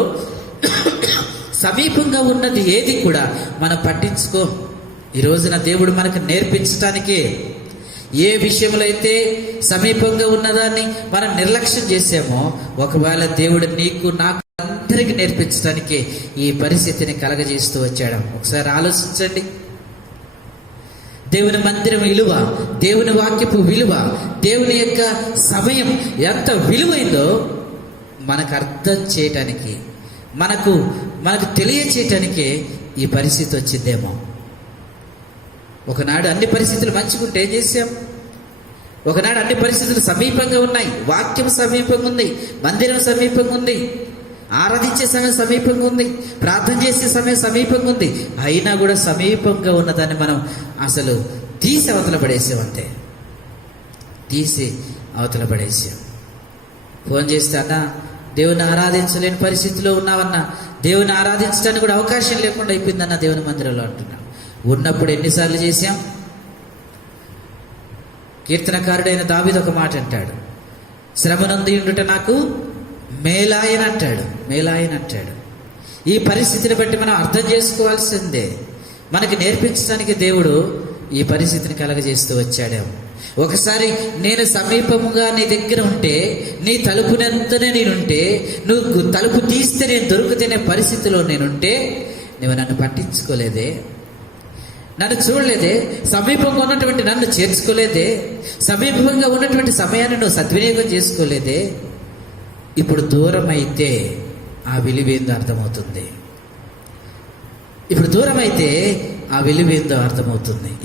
సమీపంగా ఉన్నది ఏది కూడా మనం పట్టించుకో. ఈ రోజున దేవుడు మనకు నేర్పించడానికే, ఏ విషయంలో అయితే సమీపంగా ఉన్నదాన్ని మనం నిర్లక్ష్యం చేసామో, ఒకవేళ దేవుడు నీకు నాకు అందరికీ నేర్పించడానికే ఈ పరిస్థితిని కలగజేస్తూ వచ్చాడు. ఒకసారి ఆలోచించండి. దేవుని మందిరం విలువ, దేవుని వాక్యపు విలువ, దేవుని యొక్క సమయం ఎంత విలువైందో మనకు అర్థం చేయటానికి, మనకు తెలియచేయటానికే ఈ పరిస్థితి వచ్చిందేమో. ఒకనాడు అన్ని పరిస్థితులు మంచిగుంటే ఏం చేశాం? ఒకనాడు అన్ని పరిస్థితులు సమీపంగా ఉన్నాయి, వాక్యం సమీపంగా ఉంది, మందిరం సమీపంగా ఉంది, ఆరాధించే సమయం సమీపంగా ఉంది, ప్రార్థన చేసే సమయం సమీపంగా ఉంది. అయినా కూడా సమీపంగా ఉన్నదాన్ని మనం అసలు తీసి అవతల పడేసాం. ఫోన్ చేస్తే, అన్నా దేవుని ఆరాధించలేని పరిస్థితిలో ఉన్నావన్నా, దేవుని ఆరాధించడానికి కూడా అవకాశం లేకుండా అయిపోయిందన్న దేవుని మందిరంలో అంటున్నాం. ఉన్నప్పుడు ఎన్నిసార్లు చేశాం? కీర్తనకారుడైన దావీదు ఒక మాట అంటాడు, శ్రమనంది ఉండుట నాకు మేలాయన అంటాడు. ఈ పరిస్థితిని బట్టి మనం అర్థం చేసుకోవాల్సిందే. మనకి నేర్పించడానికి దేవుడు ఈ పరిస్థితిని కలగజేస్తూ వచ్చాడేమో. ఒకసారి నేను సమీపముగా నీ దగ్గర ఉంటే, నీ తలుపునంతనే నేనుంటే, నువ్వు తలుపు తీస్తే నేను దొరుకుతునే పరిస్థితిలో నేనుంటే, నువ్వు నన్ను పట్టించుకోలేదే, నన్ను చూడలేదే, సమీపంగా ఉన్నటువంటి నన్ను చేర్చుకోలేదే, సమీపంగా ఉన్నటువంటి సమయాన్ని నువ్వు సద్వినియోగం చేసుకోలేదే. ఇప్పుడు దూరం అయితే ఆ విలువేందో అర్థమవుతుంది.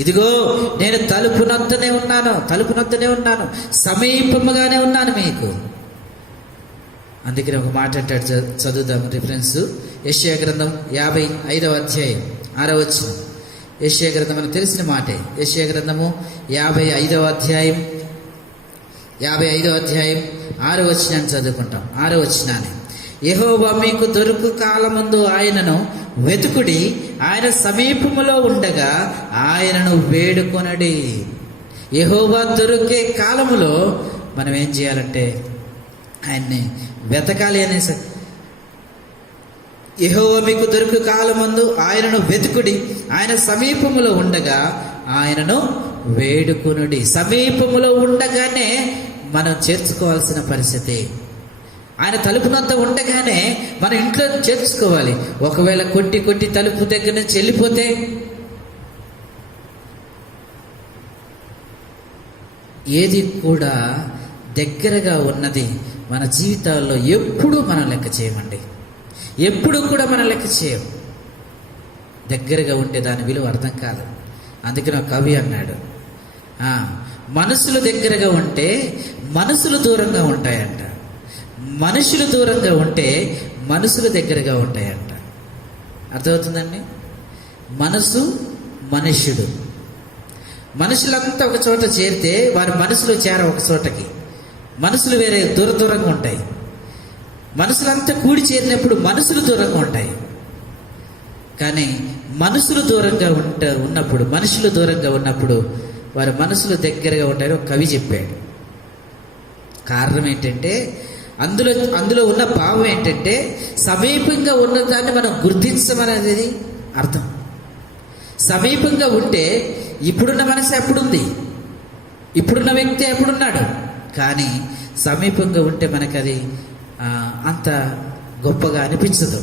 ఇదిగో నేను తలుపు నొద్దనే ఉన్నాను, సమీపముగానే ఉన్నాను మీకు. అందుకని ఒక మాట అంటాడు, చదువుదాం రిఫరెన్స్. యెషయా గ్రంథం 55వ అధ్యాయం 6వ వచనం. యెషయా గ్రంథం మనకు తెలిసిన మాటే. యెషయా గ్రంథము 55వ అధ్యాయం 6వ వచనాన్ని చదువుకుంటాం. 6వ వచనాన్ని, యెహోవా మీకు దొరుకు కాలమందు ఆయనను వెతుకుడి, ఆయన సమీపములో ఉండగా ఆయనను వేడుకొనడి. యెహోవా దొరికే కాలములో మనం ఏం చేయాలంటే ఆయన్ని వెతకాలి అనేసి. యెహోవా మీకు దొరుకు కాలమందు ఆయనను వెతుకుడి, ఆయన సమీపములో ఉండగా ఆయనను వేడుకొనుడి. సమీపములో ఉండగానే మనం చేర్చుకోవాల్సిన పరిస్థితి. ఆయన తలుపునంత ఉండగానే మన ఇంట్లో చేర్చుకోవాలి. ఒకవేళ కొట్టి తలుపు దగ్గర నుంచి వెళ్ళిపోతే ఏది కూడా దగ్గరగా ఉన్నది మన జీవితాల్లో ఎప్పుడూ మనం లెక్క చేయమండి. ఎప్పుడు కూడా మనం లెక్క చేయం. దగ్గరగా ఉంటే దాని విలువ అర్థం కాదు. అందుకని ఒక కవి అన్నాడు, మనసులు దగ్గరగా ఉంటే మనసులు దూరంగా ఉంటాయంట, మనుషులు దూరంగా ఉంటే మనసులు దగ్గరగా ఉంటాయంట. అర్థమవుతుందండి? మనసు మనుష్యుడు, మనుషులంతా ఒక చోట చేరితే వారి మనసులు చేర ఒక చోటకి, మనసులు వేరే దూరంగా ఉంటాయి. మనసులంతా కూడి చేరినప్పుడు మనసులు దూరంగా ఉంటాయి. కానీ మనసులు దూరంగా ఉన్నప్పుడు, మనుషులు దూరంగా ఉన్నప్పుడు వారి మనసులు దగ్గరగా ఉంటాయని ఒక కవి చెప్పాడు. కారణం ఏంటంటే అందులో ఉన్న భావం ఏంటంటే సమీపంగా ఉన్నదాన్ని మనం గుర్తించమనేది అర్థం. సమీపంగా ఉంటే ఇప్పుడున్న మనసు ఎప్పుడుంది, ఇప్పుడున్న వ్యక్తి ఎప్పుడున్నాడు, కానీ సమీపంగా ఉంటే మనకు అది అంత గొప్పగా అనిపించదు.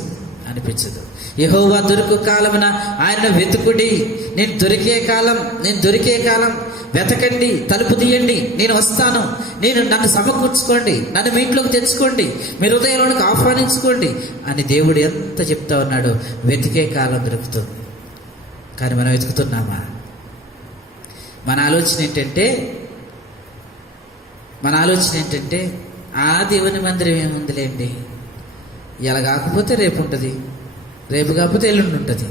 యెహోవా దొరుకు కాలమున ఆయనను వెతుకుడి, నేను దొరికే కాలం వెతకండి, తలుపు తీయండి, నేను వస్తాను, నన్ను సమకూర్చుకోండి, నన్ను మీ ఇంట్లోకి తెచ్చుకోండి, మీ హృదయంలోకి ఆహ్వానించుకోండి అని దేవుడు ఎంత చెప్తా ఉన్నాడో. వెతికే కాలం దొరుకుతుంది. కానీ మనం వెతుకుతున్నామా? మన ఆలోచన ఏంటంటే ఆ దేవుని మందిరం ఏముందిలేండి, ఇలా కాకపోతే రేపు ఉంటుంది, రేపు కాకపోతే ఎల్లుండి ఉంటుంది.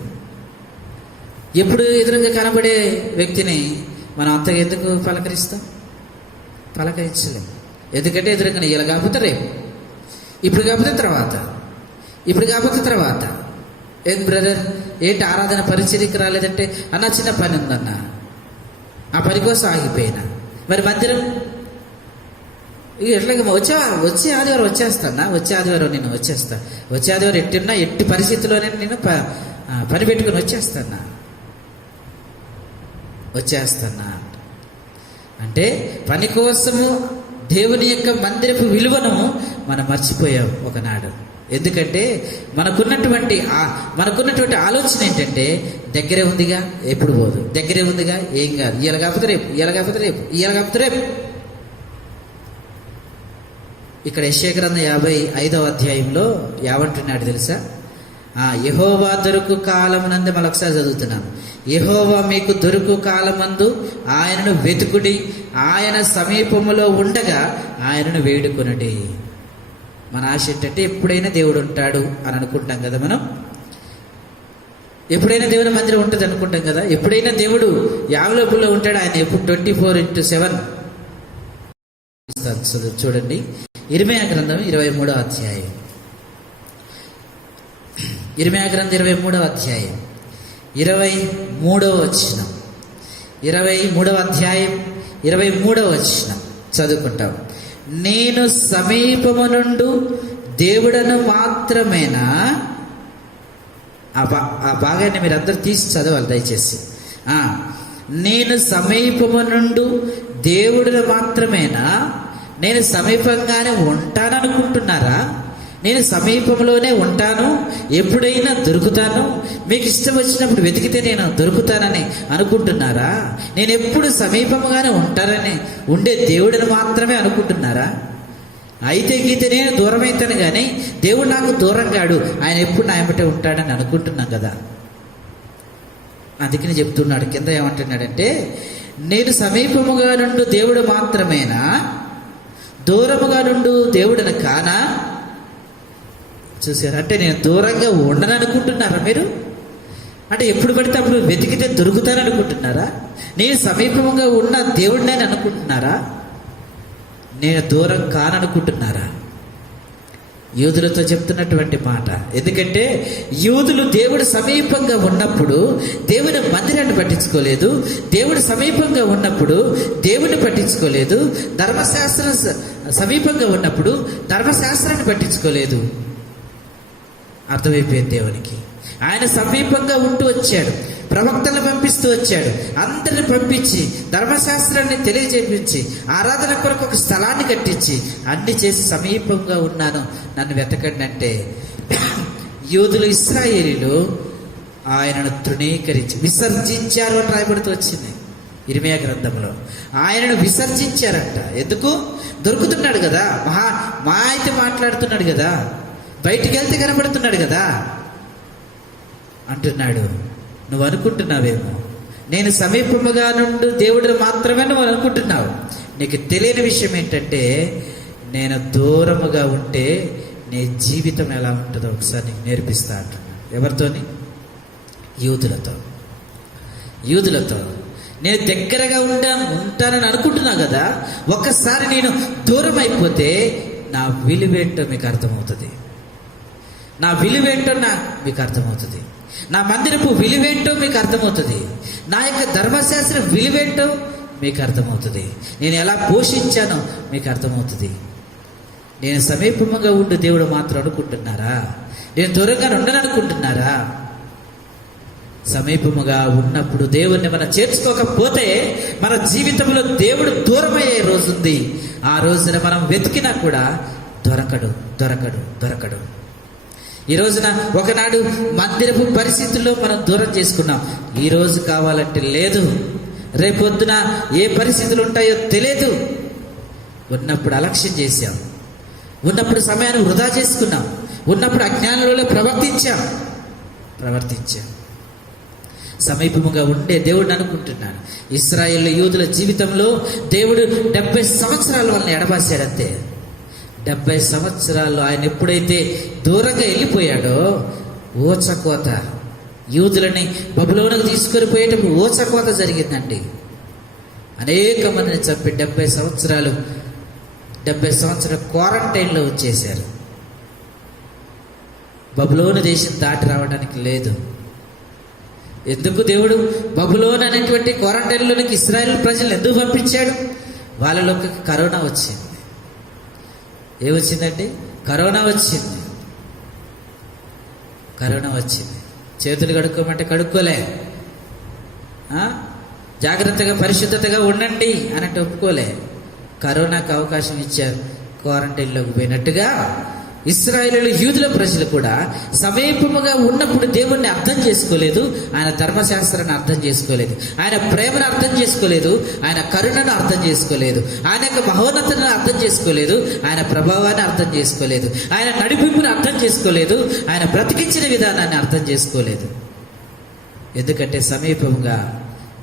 ఎప్పుడు ఎదురుగా కనబడే వ్యక్తిని మనం అంతగా ఎందుకు పలకరించలేం. ఎందుకంటే ఎదురుగా ఇలా కాకపోతే రేపు, ఇప్పుడు కాకపోతే తర్వాత. ఏం బ్రదర్, ఏంటి ఆరాధన పరిచర్యకి రాలేదంటే, అన్న చిన్న పని ఉందన్న, ఆ పని కోసం ఆగిపోయినా. మరి మందిరం ఎట్లాగే వచ్చే ఆదివారం వచ్చేస్తానా, వచ్చే ఆదివారం ఎట్టి పరిస్థితుల్లోనే నేను పని పెట్టుకుని వచ్చేస్తానా అంటే పని కోసము దేవుని యొక్క మందిరపు విలువను మనం మర్చిపోయాం ఒకనాడు. ఎందుకంటే మనకున్నటువంటి ఆలోచన ఏంటంటే దగ్గరే ఉందిగా, ఎప్పుడు పోదు, దగ్గరే ఉందిగా, ఏం కాదు, ఇవాళ కాకపోతే రేపు. ఇక్కడ యెషయా గ్రంథం 55వ అధ్యాయంలో ఏమంటున్నాడు తెలుసా? యెహోవా దొరుకు కాలమునందు, మరొకసారి చదువుతున్నాను, యెహోవా మీకు దొరుకు కాలమందు ఆయనను వెతుకుడి, ఆయన సమీపములో ఉండగా ఆయనను వేడుకొనుడి. మన ఆశ ఏంటంటే ఎప్పుడైనా దేవుడు ఉంటాడు అని అనుకుంటాం కదా మనం. ఎప్పుడైనా దేవుని మందిరం ఉంటుంది అనుకుంటాం కదా. ఎప్పుడైనా దేవుడు యావలోపుల్లో ఉంటాడు. ఆయన ఎప్పుడు 24/7. చూడండి, ఇర్మీయా గ్రంథం 23వ అధ్యాయం, 23వ అధ్యాయం 23వ వచనం, 23వ అధ్యాయం 23వ వచనం చదువుకుంటాం. నేను సమీపము నుండు దేవుడను మాత్రమేనా? ఆ భాగాన్ని మీరు అందరూ తీసి చదవాలి దయచేసి. నేను సమీపము నుండు దేవుడిని మాత్రమేనా? నేను సమీపంగానే ఉంటాననుకుంటున్నారా? నేను సమీపంలోనే ఉంటాను, ఎప్పుడైనా దొరుకుతాను, మీకు ఇష్టం వచ్చినప్పుడు వెతికితే నేను దొరుకుతానని అనుకుంటున్నారా? నేను ఎప్పుడు సమీపంగానే ఉండే దేవుడిని మాత్రమే అనుకుంటున్నారా? అయితే నేను దూరం అవుతాను, కానీ దేవుడు నాకు దూరం కాడు, ఆయన ఎప్పుడు నా వెంబటే ఉంటాడని అనుకుంటున్నాం కదా. అందుకని చెప్తున్నాడు, కింద ఏమంటున్నాడంటే, నేను సమీపముగా నుండు దేవుడు మాత్రమేనా, దూరముగా నుండు దేవుడిని కానా? చూసారు, అంటే నేను దూరంగా ఉండను అనుకుంటున్నారా మీరు? అంటే ఎప్పుడు పడితే అప్పుడు వెతికితే దొరుకుతాననుకుంటున్నారా? నేను సమీపంగా ఉన్న దేవుడిని అనుకుంటున్నారా? నేను దూరం కాననుకుంటున్నారా? యూదులతో చెప్తున్నటువంటి మాట. ఎందుకంటే యూదులు దేవుడు సమీపంగా ఉన్నప్పుడు దేవుని మందిరాన్ని పట్టించుకోలేదు, దేవుడు సమీపంగా ఉన్నప్పుడు దేవుడిని పట్టించుకోలేదు, ధర్మశాస్త్రం సమీపంగా ఉన్నప్పుడు ధర్మశాస్త్రాన్ని పట్టించుకోలేదు. అర్థమైపోయింది దేవునికి. ఆయన సమీపంగా ఉంటూ వచ్చాడు. ప్రవక్తలను పంపిస్తూ వచ్చాడు. అందరిని పంపించి ధర్మశాస్త్రాన్ని తెలియజేపించి ఆరాధన కొరకు ఒక స్థలాన్ని కట్టించి అన్ని చేసి సమీపంగా ఉన్నాను, నన్ను వెతకండి అంటే యూదులు ఇశ్రాయేలీలు ఆయనను తృణీకరించి విసర్జించారు అని రాయబడుతూ వచ్చింది ఇర్మీయా గ్రంథంలో. ఆయనను విసర్జించారంట. ఎందుకు? దొరుకుతున్నాడు కదా, మా అయితే మాట్లాడుతున్నాడు కదా, బయటికి వెళ్తే కనబడుతున్నాడు కదా అంటున్నాడు. నువ్వు అనుకుంటున్నావేమో నేను సమీపముగా నుండి దేవుడు మాత్రమే నువ్వు అనుకుంటున్నావు. నీకు తెలియని విషయం ఏంటంటే నేను దూరముగా ఉంటే నీ జీవితం ఎలా ఉంటుందో ఒకసారి నీకు నేర్పిస్తా అంటున్నాడు. ఎవరితోని? యూదులతో నేను దగ్గరగా ఉంటానని అనుకుంటున్నా కదా, ఒక్కసారి నేను దూరం అయిపోతే నా విలువేంటో మీకు అర్థమవుతుంది. మీకు అర్థమవుతుంది. నా మందిరపు విలువేంటో మీకు అర్థమవుతుంది. నా యొక్క ధర్మశాస్త్రం విలువేంటో మీకు అర్థమవుతుంది. నేను ఎలా పోషించానో మీకు అర్థమవుతుంది. నేను సమీపంగా ఉండి దేవుడు మాత్రం అనుకుంటున్నారా? నేను దూరంగా ఉండననుకుంటున్నారా? సమీపముగా ఉన్నప్పుడు దేవుణ్ణి మనం చేర్చుకోకపోతే మన జీవితంలో దేవుడు దూరమయ్యే రోజుంది. ఆ రోజున మనం వెతికినా కూడా దొరకడు. ఈ రోజున ఒకనాడు మందిరపు పరిస్థితుల్లో మనం దూరం చేసుకున్నాం. ఈ రోజు కావాలంటే లేదు, రేపొద్దున ఏ పరిస్థితులు ఉంటాయో తెలియదు. ఉన్నప్పుడు అలక్ష్యం చేశాం, ఉన్నప్పుడు సమయాన్ని వృధా చేసుకున్నాం, ఉన్నప్పుడు అజ్ఞానంలో ప్రవర్తించాం. సమీపముగా ఉండే దేవుడిని అనుకుంటున్నాను. ఇశ్రాయేల్ యూదుల జీవితంలో దేవుడు 70 సంవత్సరాల వాళ్ళని ఎడబాసాడంతే. 70 సంవత్సరాల్లో ఆయన ఎప్పుడైతే దూరంగా వెళ్ళిపోయాడో ఓచకోత, యూదులని బబులోనుకు తీసుకొని పోయేటప్పుడు ఓచకోత జరిగిందండి. అనేక మందిని చంపి 70 సంవత్సరాలు క్వారంటైన్లో వచ్చేశారు. బబులోను దేశం దాటి రావడానికి లేదు. ఎందుకు దేవుడు బబులోన్ అనేటువంటి క్వారంటైన్లోనికి ఇశ్రాయేల్ ప్రజలు ఎందుకు పంపించాడు? వాళ్ళలోకి కరోనా వచ్చింది. ఏమొచ్చిందండి? కరోనా వచ్చింది. చేతులు కడుక్కోమంటే కడుక్కోలే, జాగ్రత్తగా పరిశుద్ధతగా ఉండండి అనంటే ఒప్పుకోలే. కరోనాకు అవకాశం ఇచ్చారు. క్వారంటైన్లోకి పోయినట్టుగా ఇశ్రాయేలు యూదుల ప్రజలు కూడా సమీపముగా ఉన్నప్పుడు దేవుణ్ణి అర్థం చేసుకోలేదు, ఆయన ధర్మశాస్త్రాన్ని అర్థం చేసుకోలేదు, ఆయన ప్రేమను అర్థం చేసుకోలేదు, ఆయన కరుణను అర్థం చేసుకోలేదు, ఆయన యొక్క మహోన్నతను అర్థం చేసుకోలేదు, ఆయన ప్రభావాన్ని అర్థం చేసుకోలేదు, ఆయన నడిపింపును అర్థం చేసుకోలేదు, ఆయన బ్రతికించిన విధానాన్ని అర్థం చేసుకోలేదు. ఎందుకంటే సమీపంగా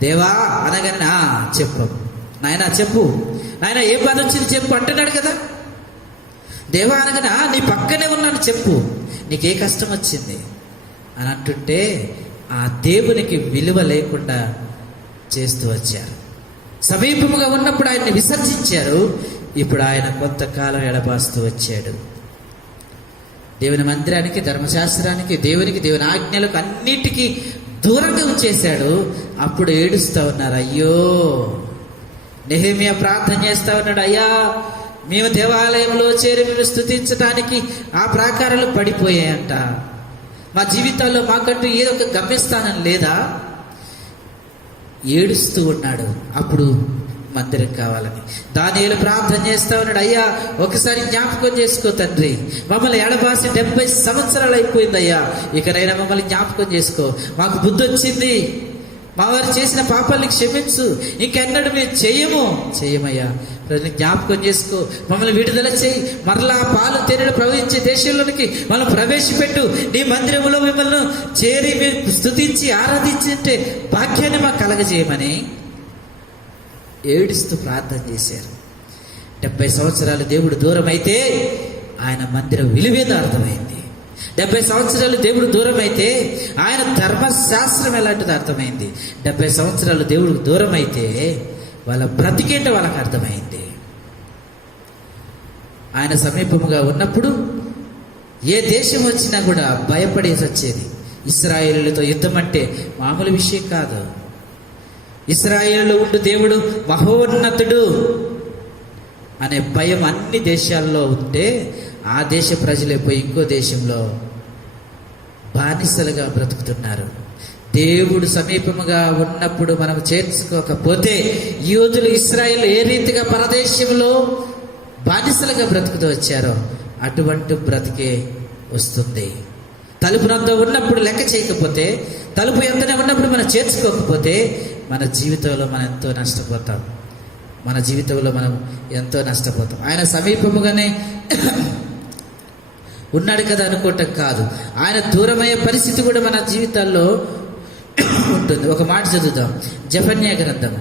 దేవా అనగానే చెప్పు నాయన, చెప్పు నాయన, ఏ బాధ వచ్చింది చెప్పు అంటున్నాడు కదా. దేవా అనగానే నీ పక్కనే ఉన్నాను చెప్పు, నీకే కష్టం వచ్చింది అని అంటుంటే ఆ దేవునికి విలువ లేకుండా చేస్తూ వచ్చారు. సమీపముగా ఉన్నప్పుడు ఆయన్ని విసర్జించారు. ఇప్పుడు ఆయన కొంతకాలం ఎడబాస్తూ వచ్చాడు. దేవుని మందిరానికి, ధర్మశాస్త్రానికి, దేవుని ఆజ్ఞలకు అన్నిటికీ దూరంగా ఉంచేశాడు. అప్పుడు ఏడుస్తూ ఉన్నారు. అయ్యో, నెహెమ్యా ప్రార్థన చేస్తా ఉన్నాడు, అయ్యా మేము దేవాలయంలో చేరి మేము స్తుతించడానికి ఆ ప్రాకారాలు పడిపోయాయంట. మా జీవితాల్లో మాకంటూ ఏదో ఒక గమ్యస్థానం లేదా? ఏడుస్తూ ఉన్నాడు. అప్పుడు మందిరం కావాలని దానియేలు ప్రార్థన చేస్తా ఉన్నాడు. అయ్యా ఒకసారి జ్ఞాపకం చేసుకో తండ్రి, మమ్మల్ని ఎడబాసి 70 సంవత్సరాలు అయిపోయింది అయ్యా, ఇకనైనా మమ్మల్ని జ్ఞాపకం చేసుకో, మాకు బుద్ధి వచ్చింది, మా వారు చేసిన పాపాలని క్షమించు, ఇంకెన్నడూ మేము చేయమయ్యా, ప్రజల్ని జ్ఞాపకం చేసుకో, మమ్మల్ని విడుదల చేయి, మరలా పాలు తేనెలు ప్రవహించే దేశంలోనికి మనం ప్రవేశపెట్టు, నీ మందిరంలో మిమ్మల్ని చేరి మీరు స్తుతించి ఆరాధించే భాగ్యాన్ని మాకు కలగజేయమని ఏడుస్తూ ప్రార్థన చేశారు. 70 సంవత్సరాలు దేవుడు దూరం అయితే ఆయన మందిరం విలువేదో అర్థమైంది. 70 సంవత్సరాలు దేవుడు దూరం అయితే ఆయన ధర్మశాస్త్రం ఎలాంటిది అర్థమైంది. 70 సంవత్సరాలు దేవుడు దూరం అయితే వాళ్ళ బ్రతికేంటో వాళ్ళకి అర్థమైంది. ఆయన సమీపముగా ఉన్నప్పుడు ఏ దేశం వచ్చినా కూడా భయపడేసి వచ్చేది. ఇశ్రాయేలులతో యుద్ధం అంటే మామూలు విషయం కాదు. ఇశ్రాయేలులో ఉండు దేవుడు మహోన్నతుడు అనే భయం అన్ని దేశాల్లో ఉంటే ఆ దేశ ప్రజలే పోయి ఇంకో దేశంలో బానిసలుగా బ్రతుకుతున్నారు. దేవుడు సమీపముగా ఉన్నప్పుడు మనం చేర్చుకోకపోతే, యూదులు ఇశ్రాయేల్ ఏ రీతిగా పరదేశంలో బానిసలుగా బ్రతుకుతూ వచ్చారో అటువంటి బ్రతికే వస్తుంది. తలుపునంత ఉన్నప్పుడు లెక్క చేయకపోతే, తలుపు ఎంతనే ఉన్నప్పుడు మనం చేర్చుకోకపోతే, మన జీవితంలో మనం ఎంతో నష్టపోతాం. మన జీవితంలో మనం ఎంతో నష్టపోతాం. ఆయన సమీపముగానే ఉన్నాడు కదా అనుకోవటం కాదు, ఆయన దూరమయ్యే పరిస్థితి కూడా మన జీవితాల్లో ఉంటుంది. ఒక మాట చదువుదాం. జెఫన్యా గ్రంథము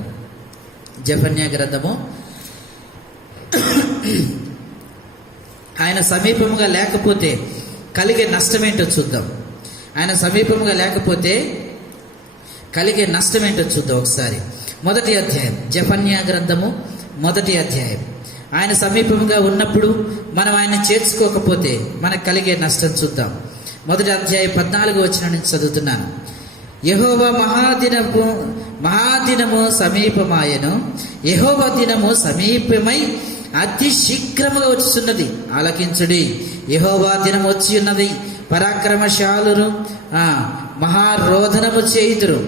ఆయన సమీపముగా లేకపోతే కలిగే నష్టమేంటో చూద్దాం. ఆయన సమీపముగా లేకపోతే కలిగే నష్టమేంటో చూద్దాం ఒకసారి. 1వ అధ్యాయం, జెఫన్యా గ్రంథము 1వ అధ్యాయం. ఆయన సమీపముగా ఉన్నప్పుడు మనం ఆయన చేర్చుకోకపోతే మనకు కలిగే నష్టం చూద్దాం. 1వ అధ్యాయం 14వ వచనం నుంచి చదువుతున్నాను. యెహోవా మహాదినము సమీపమాయను, యెహోవా దినము సమీపమై అతి శీఘ్రముగా వచ్చుచున్నది, ఆలకించుడి. యెహోవా దినము వచ్చి ఉన్నది, పరాక్రమశాలురు మహారోధనము చేయుదురు.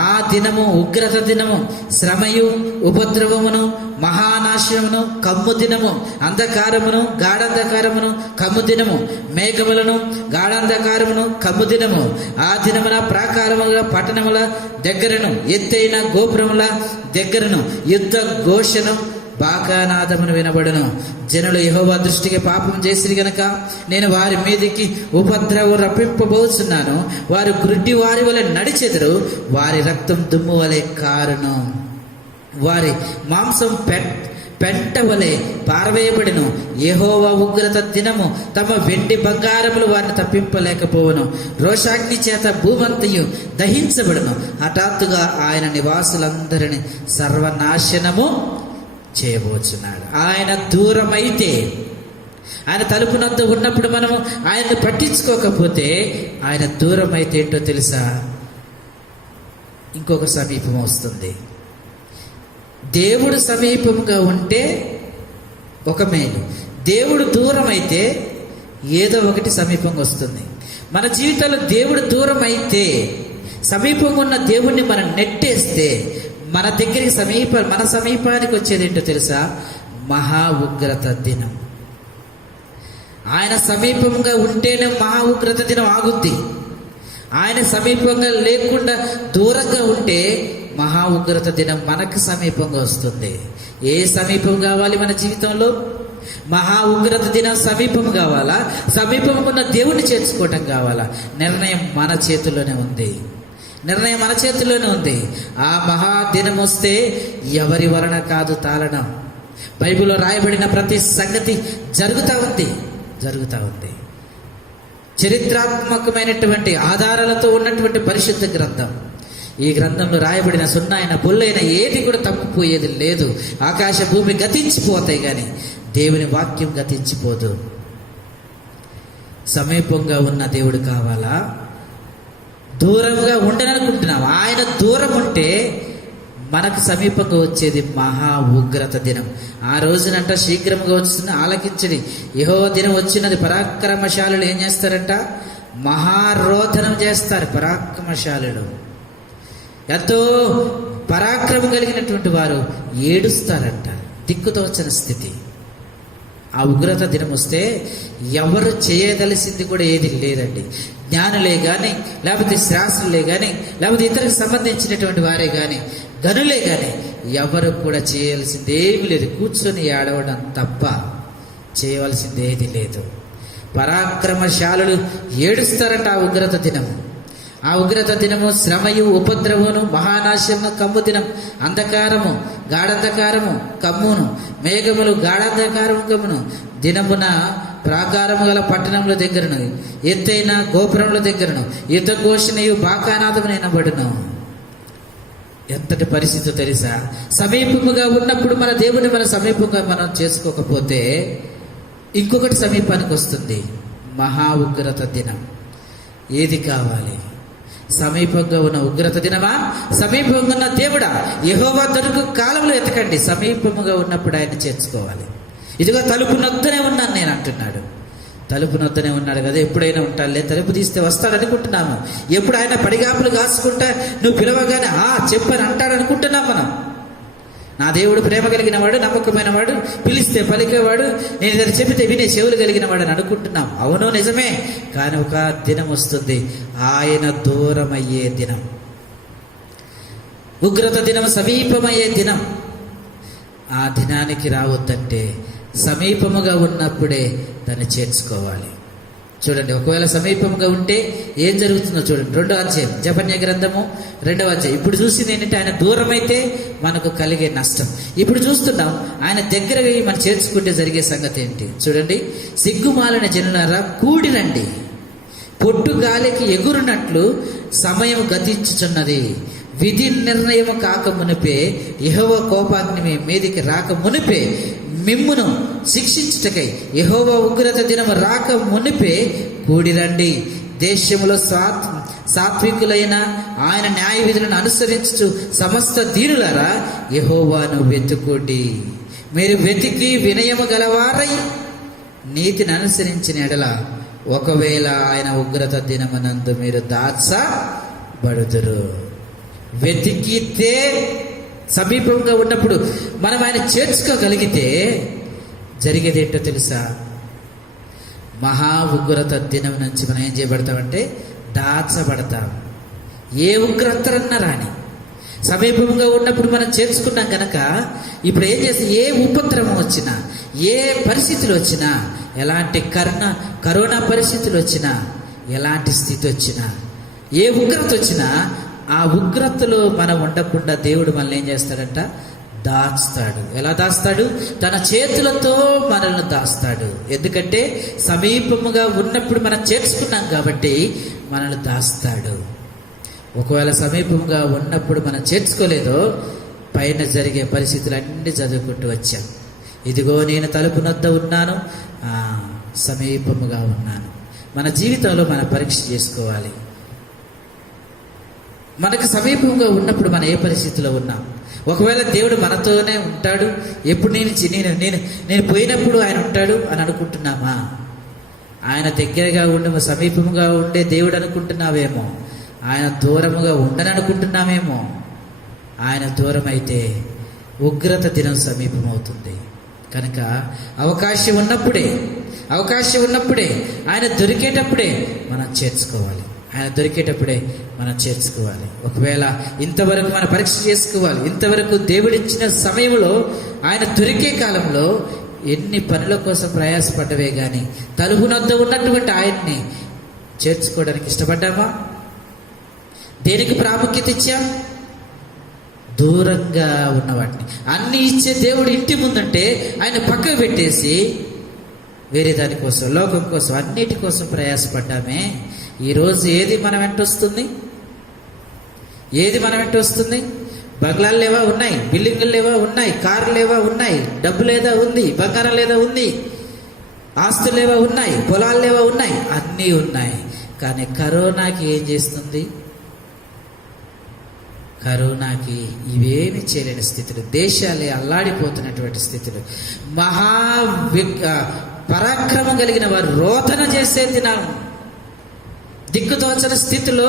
ఆ దినము ఉగ్రత దినము, శ్రమయు ఉపద్రవమును, మహానాశనమును, కమ్ము దినము, అంధకారమును గాఢంధకారమును కమ్ము దినము, మేఘములను గాఢంధకారమును కమ్ము దినము. ఆ దినమున ప్రాకారముల పట్టణముల దగ్గరను, ఎత్తైన గోపురముల దగ్గరను యుద్ధ ఘోషను బాకానాదమును వినబడును. జనులు యెహోవా దృష్టికి పాపం చేసిరి గనక నేను వారి మీదికి ఉపద్రవం రప్పింపబోతున్నాను. వారు గుడ్డి వారి వలె నడిచెదరు, వారి రక్తం దుమ్ము వలె కారును, వారి మాంసం పెంట వలె పారవేయబడిను. యెహోవా ఉగ్రత దినము తమ వెండి బంగారములు వారిని తప్పింపలేకపోవను. రోషాగ్ని చేత భూమంతయు దహించబడును. హఠాత్తుగా ఆయన నివాసులందరినీ సర్వనాశనము చేయబోచున్నాడు. ఆయన దూరమైతే, ఆయన తలుపునందు ఉన్నప్పుడు మనము ఆయన్ని పట్టించుకోకపోతే, ఆయన దూరం అయితే ఏంటో తెలుసా? ఇంకొక సమీపం వస్తుంది. దేవుడు సమీపంగా ఉంటే ఒక మేలు, దేవుడు దూరం అయితే ఏదో ఒకటి సమీపంగా వస్తుంది. మన జీవితంలో దేవుడు దూరం అయితే, సమీపంగా ఉన్న దేవుణ్ణి మనం నెట్టేస్తే మన దగ్గరికి మన సమీపానికి వచ్చేది ఏంటో తెలుసా? మహా ఉగ్రత దినం. ఆయన సమీపంగా ఉంటేనే మహా ఉగ్రత దినం ఆగుద్ది. ఆయన సమీపంగా లేకుండా దూరంగా ఉంటే మహా ఉగ్రత దినం మనకు సమీపంగా వస్తుంది. ఏ సమీపం కావాలి మన జీవితంలో? మహా ఉగ్రత దినం సమీపం కావాలా? సమీపంగా ఉన్న దేవుణ్ణి చేర్చుకోవటం కావాలా? నిర్ణయం మన చేతుల్లోనే ఉంది. నిర్ణయం మన చేతుల్లోనే ఉంది. ఆ మహాదినం వస్తే ఎవరి వలన కాదు తాళనం. బైబిల్లో రాయబడిన ప్రతి సంగతి జరుగుతూ ఉంది. చరిత్రాత్మకమైనటువంటి ఆధారాలతో ఉన్నటువంటి పరిశుద్ధ గ్రంథం. ఈ గ్రంథంలో రాయబడిన సున్నైన బొల్లైన ఏది కూడా తప్పిపోయేది లేదు. ఆకాశ భూమి గతించిపోతాయి కానీ దేవుని వాక్యం గతించిపోదు. సమీపంగా ఉన్న దేవుడు కావాలా? దూరంగా ఉండననుకుంటున్నాం. ఆయన దూరం ఉంటే మనకు సమీపంగా వచ్చేది మహా ఉగ్రత దినం. ఆ రోజునంట శీఘ్రంగా వస్తుంది, ఆలకించడి. యెహోవా దినం వచ్చినది. పరాక్రమశాలులు ఏం చేస్తారంట? మహారోధనం చేస్తారు. పరాక్రమశాలులు, ఎంతో పరాక్రమం కలిగినటువంటి వారు ఏడుస్తారంట. దిక్కుతోచన స్థితి. ఆ ఉగ్రత దినం వస్తే ఎవరు చేయదలిసింది కూడా ఏది లేదండి. జ్ఞానులే కానీ, లేకపోతే శాస్త్రులే కానీ, లేకపోతే ఇతరులకు సంబంధించినటువంటి వారే కానీ, గనులే కానీ ఎవరు కూడా చేయాల్సింది ఏమీ లేదు. కూర్చొని ఏడవడం తప్ప చేయవలసింది ఏది లేదు. పరాక్రమశాలులు ఏడుస్తారంట ఆ ఉగ్రత దినము. ఆ ఉగ్రత దినము శ్రమయు ఉపద్రవమును మహానాశము కమ్ము దినం, అంధకారము గాఢంధకారము కమ్మును, మేఘములు గాఢంధకారము కమ్మును. దినమున ప్రాకారము గల పట్టణముల దగ్గరను, ఎత్తైన గోపురముల దగ్గరను యుద్ధ ఘోషణయు బాకానాదమునైనబడును. ఎంతటి పరిస్థితి తెలుసా? సమీపముగా ఉన్నప్పుడు మన దేవుని మన సమీపంగా మనం చేసుకోకపోతే ఇంకొకటి సమీపానికి వస్తుంది. మహా ఉగ్రత దినం. ఏది కావాలి? సమీపంగా ఉన్న ఉగ్రత దినమా? సమీపంగా ఉన్న దేవుడా? యెహోవా దొరుకు కాలంలో ఎతకండి. సమీపముగా ఉన్నప్పుడు ఆయన చేర్చుకోవాలి. ఇదిగో తలుపు నొద్దనే ఉన్నాను నేను అంటున్నాడు. తలుపు నొద్దనే ఉన్నాడు కదా, ఎప్పుడైనా ఉంటాడులే, తలుపు తీస్తే వస్తాడు అనుకుంటున్నాము. ఎప్పుడు ఆయన పడిగాపులు కాసుకుంటా నువ్వు పిలవగానే చెప్పని అంటాడు అనుకుంటున్నాం మనం. నా దేవుడు ప్రేమ కలిగిన వాడు, నమ్మకమైన వాడు, పిలిస్తే పలికేవాడు, నేను ఏదైనా చెబితే వినే చెవులు కలిగిన వాడు అని అనుకుంటున్నాం. అవును, నిజమే. కానీ ఒక దినం వస్తుంది, ఆయన దూరమయ్యే దినం, ఉగ్రత దినం సమీపమయ్యే దినం. ఆ దినానికి రావద్దంటే సమీపముగా ఉన్నప్పుడే దాన్ని చేర్చుకోవాలి. చూడండి, ఒకవేళ సమీపంగా ఉంటే ఏం జరుగుతుందో చూడండి. 2వ అధ్యాయం జెఫన్యా గ్రంథము 2వ అధ్యాయం. ఇప్పుడు చూసింది ఏంటంటే ఆయన దూరం అయితే మనకు కలిగే నష్టం. ఇప్పుడు చూస్తున్నాం ఆయన దగ్గర వెయ్యి మనం చేర్చుకుంటే జరిగే సంగతి ఏంటి చూడండి. సిగ్గుమాలిన జనులారా కూడిరండి, పొట్టు గాలికి ఎగురునట్లు సమయం గతించుచున్నది. విధి నిర్ణయం కాక మునిపే, యెహోవా కోపాగ్ని మీ మీదికి రాక మునిపే, మిమ్మును శిక్షించుటకై యెహోవా ఉగ్రత దినము రాక మునిపే కూడిరండి. దేశములో సాత్వికులైన ఆయన న్యాయ విధులను అనుసరించు సమస్త దీనులారా యెహోవాను వెతుకుడి. మీరు వెతికి వినయము గలవారై నీతిని అనుసరించిన ఎడల ఒకవేళ ఆయన ఉగ్రత దినమునందు మీరు దాచబడుదురు. వెతికితే సమీపంగా ఉన్నప్పుడు మనం ఆయన చేర్చుకోగలిగితే జరిగేది ఏంటో తెలుసా? మహా ఉగ్రత దినం నుంచి మనం ఏం చేయబడతామంటే దాచబడతాం. ఏ ఉగ్రతరన్నా రాని సమీపంగా ఉన్నప్పుడు మనం చేర్చుకున్నాం కనుక ఇప్పుడు ఏం చేస్తే ఏ ఉపద్రవం వచ్చినా, ఏ పరిస్థితులు వచ్చినా, ఎలాంటి కరోనా పరిస్థితులు వచ్చినా, ఎలాంటి స్థితి వచ్చినా, ఏ ఉగ్రత వచ్చినా ఆ ఉగ్రతలో మనం ఉండకుండా దేవుడు మనల్ని ఏం చేస్తాడంట? దాస్తాడు. ఎలా దాస్తాడు? తన చేతులతో మనల్ని దాస్తాడు. ఎందుకంటే సమీపముగా ఉన్నప్పుడు మనం చేర్చుకున్నాం కాబట్టి మనల్ని దాస్తాడు. ఒకవేళ సమీపంగా ఉన్నప్పుడు మనం చేర్చుకోలేదో పైన జరిగే పరిస్థితులన్నీ చదువుకుంటూ వచ్చాం. ఇదిగో నేను తలుపు నొద్ద ఉన్నాను, సమీపముగా ఉన్నాను. మన జీవితంలో మనం పరీక్ష చేసుకోవాలి. మనకు సమీపంగా ఉన్నప్పుడు మనం ఏ పరిస్థితిలో ఉన్నాం? ఒకవేళ దేవుడు మనతోనే ఉంటాడు, ఎప్పుడు నేను పోయినప్పుడు ఆయన ఉంటాడు అని అనుకుంటున్నామా? ఆయన దగ్గరగా ఉండి సమీపముగా ఉండే దేవుడు అనుకుంటున్నావేమో, ఆయన దూరముగా ఉండని అనుకుంటున్నామేమో. ఆయన దూరం అయితే ఉగ్రత దినం సమీపమవుతుంది. కనుక అవకాశం ఉన్నప్పుడే ఆయన దొరికేటప్పుడే మనం చేర్చుకోవాలి. ఆయన దొరికేటప్పుడే మనం చేర్చుకోవాలి. ఒకవేళ ఇంతవరకు మనం పరీక్ష చేసుకోవాలి. ఇంతవరకు దేవుడిచ్చిన సమయంలో ఆయన దొరికే కాలంలో ఎన్ని పనుల కోసం ప్రయాసపడ్డవే కానీ తలుపు నొద్ద ఉన్నటువంటి ఆయన్ని చేర్చుకోవడానికి ఇష్టపడ్డామా? దేనికి ప్రాముఖ్యత ఇచ్చాం? దూరంగా ఉన్న వాటిని. అన్ని ఇచ్చే దేవుడు ఇంటి ముందుంటే ఆయన పక్కకు పెట్టేసి వేరే దానికోసం, లోకం కోసం, అన్నిటి కోసం ప్రయాసపడ్డామే. ఈరోజు ఏది మన వెంట వస్తుంది? బంగ్లాలు లేవా? ఉన్నాయి. బిల్డింగులు లేవా? ఉన్నాయి. కార్లు లేవా? ఉన్నాయి. డబ్బు లేదా? ఉంది. బంగారం లేదా? ఉంది. ఆస్తులు లేవా? ఉన్నాయి. పొలాలు లేవా? ఉన్నాయి. అన్నీ ఉన్నాయి. కానీ కరోనాకి ఏం చేస్తుంది? కరోనాకి ఇవేమి చేయలేని స్థితులు, దేశాలే అల్లాడిపోతున్నటువంటి స్థితులు, పరాక్రమం కలిగిన వారు రోదన చేసే దినం, దిక్కుతోచని స్థితిలో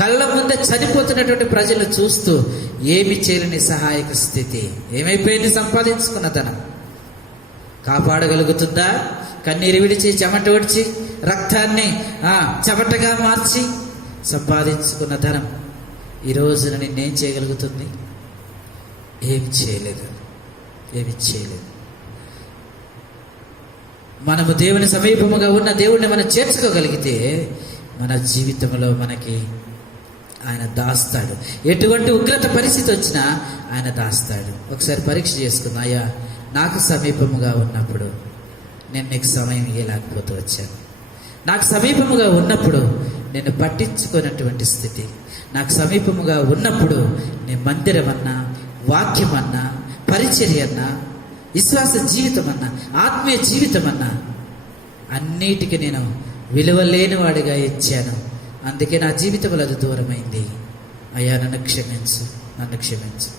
కళ్ళ ముందే చనిపోతున్నటువంటి ప్రజలు చూస్తూ ఏమి చేయలేని సహాయక స్థితి. ఏమైపోయింది? సంపాదించుకున్న ధనం కాపాడగలుగుతుందా? కన్నీరు విడిచి, చెమట విడిచి, రక్తాన్ని చెమటగా మార్చి సంపాదించుకున్న ధనం ఈ రోజున నిన్నేం చేయగలుగుతుంది? ఏమి చేయలేదు. మనము దేవుని సమీపముగా ఉన్న దేవుడిని మనం చేర్చుకోగలిగితే మన జీవితంలో మనకి ఆయన దాస్తాడు. ఎటువంటి ఉగ్రత పరిస్థితి వచ్చినా ఆయన దాస్తాడు. ఒకసారి పరీక్ష చేసుకుందాం. అయ్యా, నాకు సమీపముగా ఉన్నప్పుడు నేను నీకు సమయం ఇవ్వలేకపోతూ వచ్చాను. నాకు సమీపముగా ఉన్నప్పుడు నేను పట్టించుకున్నటువంటి స్థితి, నాకు సమీపముగా ఉన్నప్పుడు నేను మందిరం అన్నా, వాక్యం అన్నా, పరిచర్య అన్నా, విశ్వాస జీవితం అన్నా, ఆత్మీయ జీవితం అన్నా అన్నిటికీ నేను విలువ లేనివాడిగా ఇచ్చాను. అందుకే నా జీవితంలో అది దూరమైంది. అయ్యా, నన్ను క్షమించు.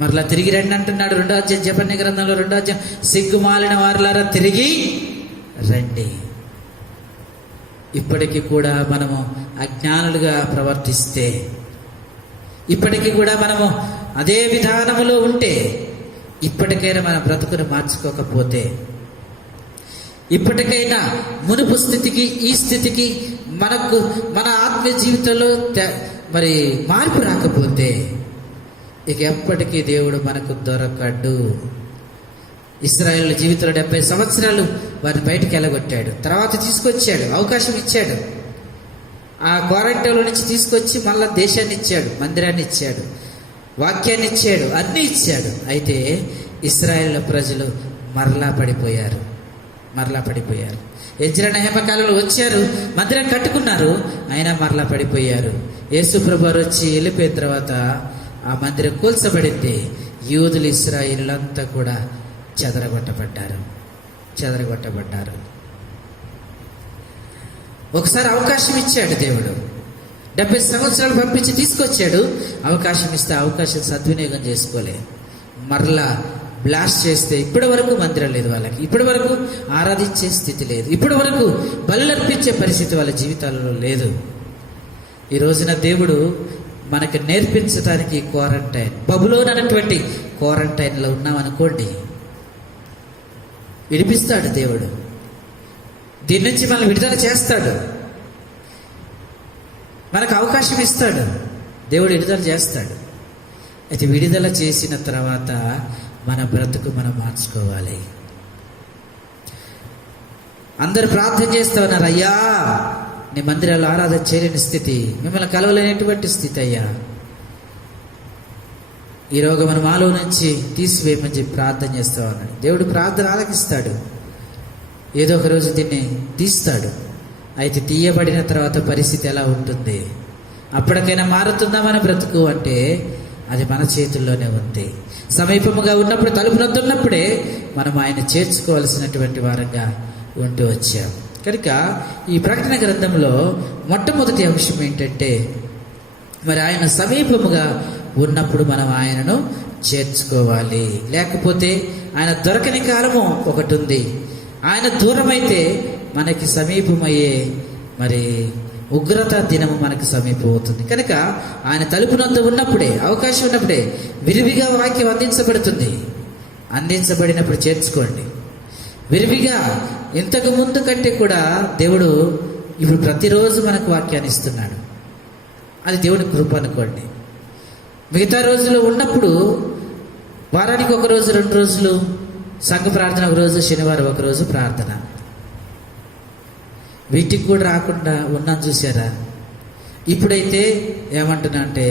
మరలా తిరిగి రండి అంటున్నాడు 2వ అధ్యాయం జెఫన్యా గ్రంథంలో 2వ అధ్యాయం. సిగ్గుమాలిన వారులారా తిరిగి రండి. ఇప్పటికీ కూడా మనము అజ్ఞానులుగా ప్రవర్తిస్తే, ఇప్పటికీ కూడా మనము అదే విధానములో ఉంటే, ఇప్పటికైనా మన బ్రతుకును మార్చుకోకపోతే, ఇప్పటికైనా మునుపు స్థితికి ఈ స్థితికి మన ఆత్మీయ జీవితంలో మరి మార్పు రాకపోతే, ఇక ఎప్పటికీ దేవుడు మనకు దొరకడు. ఇశ్రాయేలు జీవితంలో 70 సంవత్సరాలు వారిని బయటికి వెళ్ళగొట్టాడు. తర్వాత తీసుకొచ్చాడు, అవకాశం ఇచ్చాడు. ఆ క్వారంటైన్లో నుంచి తీసుకొచ్చి మళ్ళా దేశాన్ని ఇచ్చాడు, మందిరాన్ని ఇచ్చాడు, వాక్యాన్ని ఇచ్చాడు, అన్నీ ఇచ్చాడు. అయితే ఇశ్రాయేలు ప్రజలు మరలా పడిపోయారు. ఎజ్రా నెహెమా కాలంలో వచ్చారు, మందిరం కట్టుకున్నారు, అయినా మరలా పడిపోయారు. యేసు ప్రభువారు వచ్చి వెళ్ళిపోయిన తర్వాత ఆ మందిరం కూల్చబడింది. యూదులు ఇశ్రాయేలులంతా కూడా చెదరగొట్టబడ్డారు. ఒకసారి అవకాశం ఇచ్చాడు దేవుడు, 70 సంవత్సరాలు పంపించి తీసుకొచ్చాడు. అవకాశం ఇస్తే అవకాశం సద్వినియోగం చేసుకోలే, మరలా బ్లాస్ట్ చేస్తే ఇప్పటి వరకు మందిరం లేదు వాళ్ళకి, ఇప్పటి వరకు ఆరాధించే స్థితి లేదు, ఇప్పటి వరకు బలులర్పించే పరిస్థితి వాళ్ళ జీవితాలలో లేదు. ఈ రోజున దేవుడు మనకు నేర్పించడానికి క్వారంటైన్, బబులోన్ అనేటువంటి క్వారంటైన్లో ఉన్నామనుకోండి, విడిపిస్తాడు దేవుడు. దీని నుంచి మనల్ని విడుదల చేస్తాడు, మనకు అవకాశం ఇస్తాడు, దేవుడు విడుదల చేస్తాడు. అయితే విడుదల చేసిన తర్వాత మన బ్రతుకు మనం మార్చుకోవాలి. అందరూ ప్రార్థన చేస్తూ ఉన్నారు, అయ్యా నీ మందిరాలు ఆరాధన చేయలేని స్థితి, మిమ్మల్ని కలవలేనటువంటి స్థితి అయ్యా, ఈ రోగం మాలో నుంచి తీసివేయమని చెప్పి ప్రార్థన చేస్తూ ఉన్నాడు. దేవుడు ప్రార్థన ఆలకిస్తాడు, ఏదో ఒక రోజు దీన్ని తీస్తాడు. అయితే తీయబడిన తర్వాత పరిస్థితి ఎలా ఉంటుంది? అప్పటికైనా మారుతుందా మన బ్రతుకు అంటే అది మన చేతుల్లోనే ఉంది. సమీపముగా ఉన్నప్పుడు, తలుపు నొద్ద ఉన్నప్పుడే మనం ఆయన చేర్చుకోవాల్సినటువంటి వారంగా ఉంటూ వచ్చాం. కనుక ఈ ప్రకటన గ్రంథంలో మొట్టమొదటి అంశం ఏంటంటే, మరి ఆయన సమీపముగా ఉన్నప్పుడు మనం ఆయనను చేర్చుకోవాలి. లేకపోతే ఆయన దొరకని కాలము ఒకటి ఉంది. ఆయన దూరమైతే మనకి సమీపమయ్యే మరి ఉగ్రత దినము మనకి సమీపం అవుతుంది. కనుక ఆయన తలుపునంత ఉన్నప్పుడే, అవకాశం ఉన్నప్పుడే విరివిగా వాక్యం అందించబడుతుంది. అందించబడినప్పుడు చేర్చుకోండి. విరివిగా ఇంతకు ముందు కంటే కూడా దేవుడు ఇప్పుడు ప్రతిరోజు మనకు వాక్యాన్ని ఇస్తున్నాడు. అది దేవుడి కృప అనుకోండి. మిగతా రోజులు ఉన్నప్పుడు వారానికి 1 రోజు 2 రోజులు సంఘ ప్రార్థన, 1 రోజు శనివారం 1 రోజు ప్రార్థన, వీటికి కూడా రాకుండా ఉన్నాను చూసారా. ఇప్పుడైతే ఏమంటున్నా అంటే,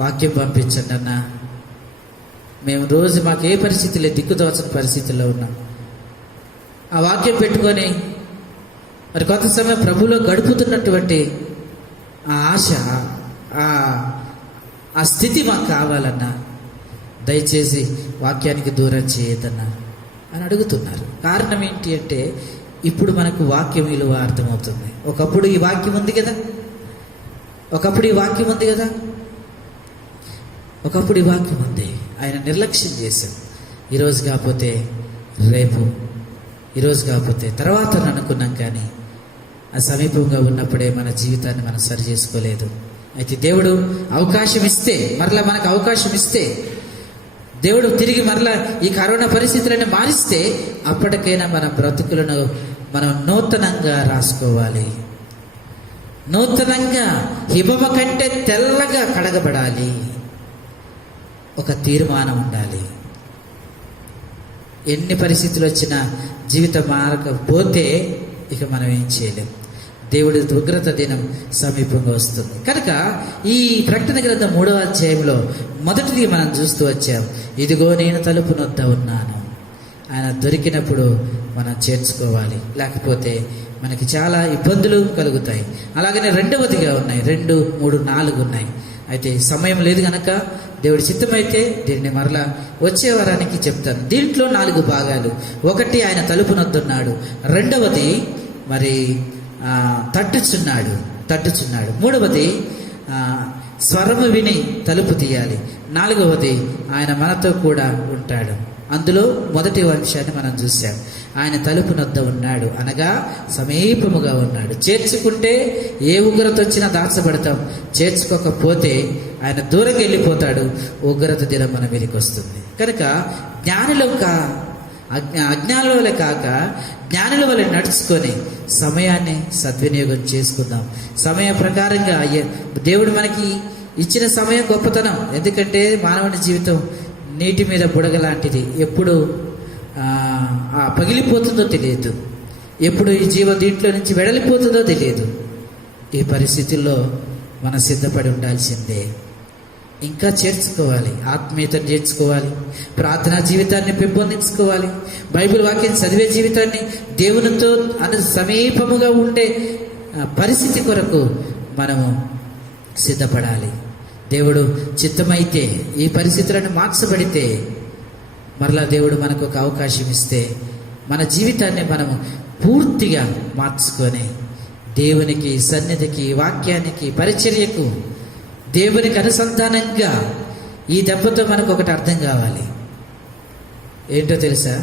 వాక్యం పంపించండి అన్న, మేము రోజు మాకు ఏ పరిస్థితి లేదు, దిక్కుదోచని పరిస్థితుల్లో ఉన్నాం. ఆ వాక్యం పెట్టుకొని మరి కొంత సమయం ప్రభువులో గడుపుతున్నటువంటి ఆ ఆశ, ఆ స్థితి మాకు కావాలన్నా దయచేసి వాక్యానికి దూరం చేయొద్దన్నా అని అడుగుతున్నారు. కారణం ఏంటి అంటే, ఇప్పుడు మనకు వాక్యం విలువ అర్థమవుతుంది. ఒకప్పుడు ఈ వాక్యం ఉంది కదా, ఒకప్పుడు ఈ వాక్యం ఉంది, ఆయన నిర్లక్ష్యం చేశాం. ఈరోజు కాకపోతే రేపు, ఈరోజు కాకపోతే తర్వాత అనుకున్నాం, కానీ ఆ సమీపంగా ఉన్నప్పుడే మన జీవితాన్ని మనం సరి చేసుకోలేదు. అయితే దేవుడు అవకాశం ఇస్తే, మరలా మనకు అవకాశం ఇస్తే, దేవుడు తిరిగి మరలా ఈ కరోనా పరిస్థితులను మారిస్తే, అప్పటికైనా మన బ్రతుకులను మనం నూతనంగా రాసుకోవాలి. నూతనంగా హిమమ కంటే తెల్లగా కడగబడాలి. ఒక తీర్మానం ఉండాలి. ఎన్ని పరిస్థితులు వచ్చినా జీవితం మారకపోతే ఇక మనం ఏం చేయలేం. దేవుడి ఉగ్రత దినం సమీపంగా వస్తుంది. కనుక ఈ ప్రకటన గ్రంథం 3వ అధ్యాయంలో మొదటిది మనం చూస్తూ వచ్చాం, ఇదిగో నేను తలుపు నొద్ద ఉన్నాను. ఆయన దొరికినప్పుడు మనం చేర్చుకోవాలి, లేకపోతే మనకి చాలా ఇబ్బందులు కలుగుతాయి. అలాగనే రెండవదిగా ఉన్నాయి, 2, 3, 4 ఉన్నాయి. అయితే సమయం లేదు కనుక దేవుడి చిత్తమైతే దీన్ని మరలా వచ్చే వారానికి చెప్తాను. దీంట్లో 4 భాగాలు. ఒకటి, ఆయన తలుపు నొద్దున్నాడు. రెండవది మరి తట్టుచున్నాడు. మూడవది స్వరము విని తలుపు తీయాలి. 4వది ఆయన మనతో కూడా ఉంటాడు. అందులో మొదటి అంశాన్ని మనం చూసాం. ఆయన తలుపు నొద్ద ఉన్నాడు, అనగా సమీపముగా ఉన్నాడు. చేర్చుకుంటే ఏ ఉగ్రత వచ్చినా దాచబడతాం, చేర్చుకోకపోతే ఆయన దూరంగా వెళ్ళిపోతాడు. ఉగ్రత దినం మన మీదకి వస్తుంది. కనుక అజ్ఞానుల వల్ల కాక జ్ఞానుల వల్ల నడుచుకొని సమయాన్ని సద్వినియోగం చేసుకుందాం. సమయ ప్రకారంగా దేవుడు మనకి ఇచ్చిన సమయం గొప్పతనం. ఎందుకంటే మానవుని జీవితం నీటి మీద బుడగ లాంటిది. ఎప్పుడు పగిలిపోతుందో తెలియదు, ఎప్పుడు ఈ దీంట్లో నుంచి వెడలిపోతుందో తెలియదు. ఈ పరిస్థితుల్లో మనం సిద్ధపడి ఉండాల్సిందే. ఇంకా చేర్చుకోవాలి, ఆత్మీయతను చేర్చుకోవాలి, ప్రార్థనా జీవితాన్ని పెంపొందించుకోవాలి, బైబిల్ వాక్యం చదివే జీవితాన్ని, దేవునితో సమీపముగా ఉండే పరిస్థితి కొరకు మనము సిద్ధపడాలి. దేవుడు చిత్తమైతే ఈ పరిస్థితులను మార్చబడితే మరలా దేవుడు మనకు ఒక అవకాశం ఇస్తే మన జీవితాన్ని మనము పూర్తిగా మార్చుకొని దేవునికి సన్నిధికి, వాక్యానికి, పరిచర్యకు, దేవునికి అనుసంధానంగా ఈ దెబ్బతో మనకు ఒకటి అర్థం కావాలి. ఏంటో తెలుసా?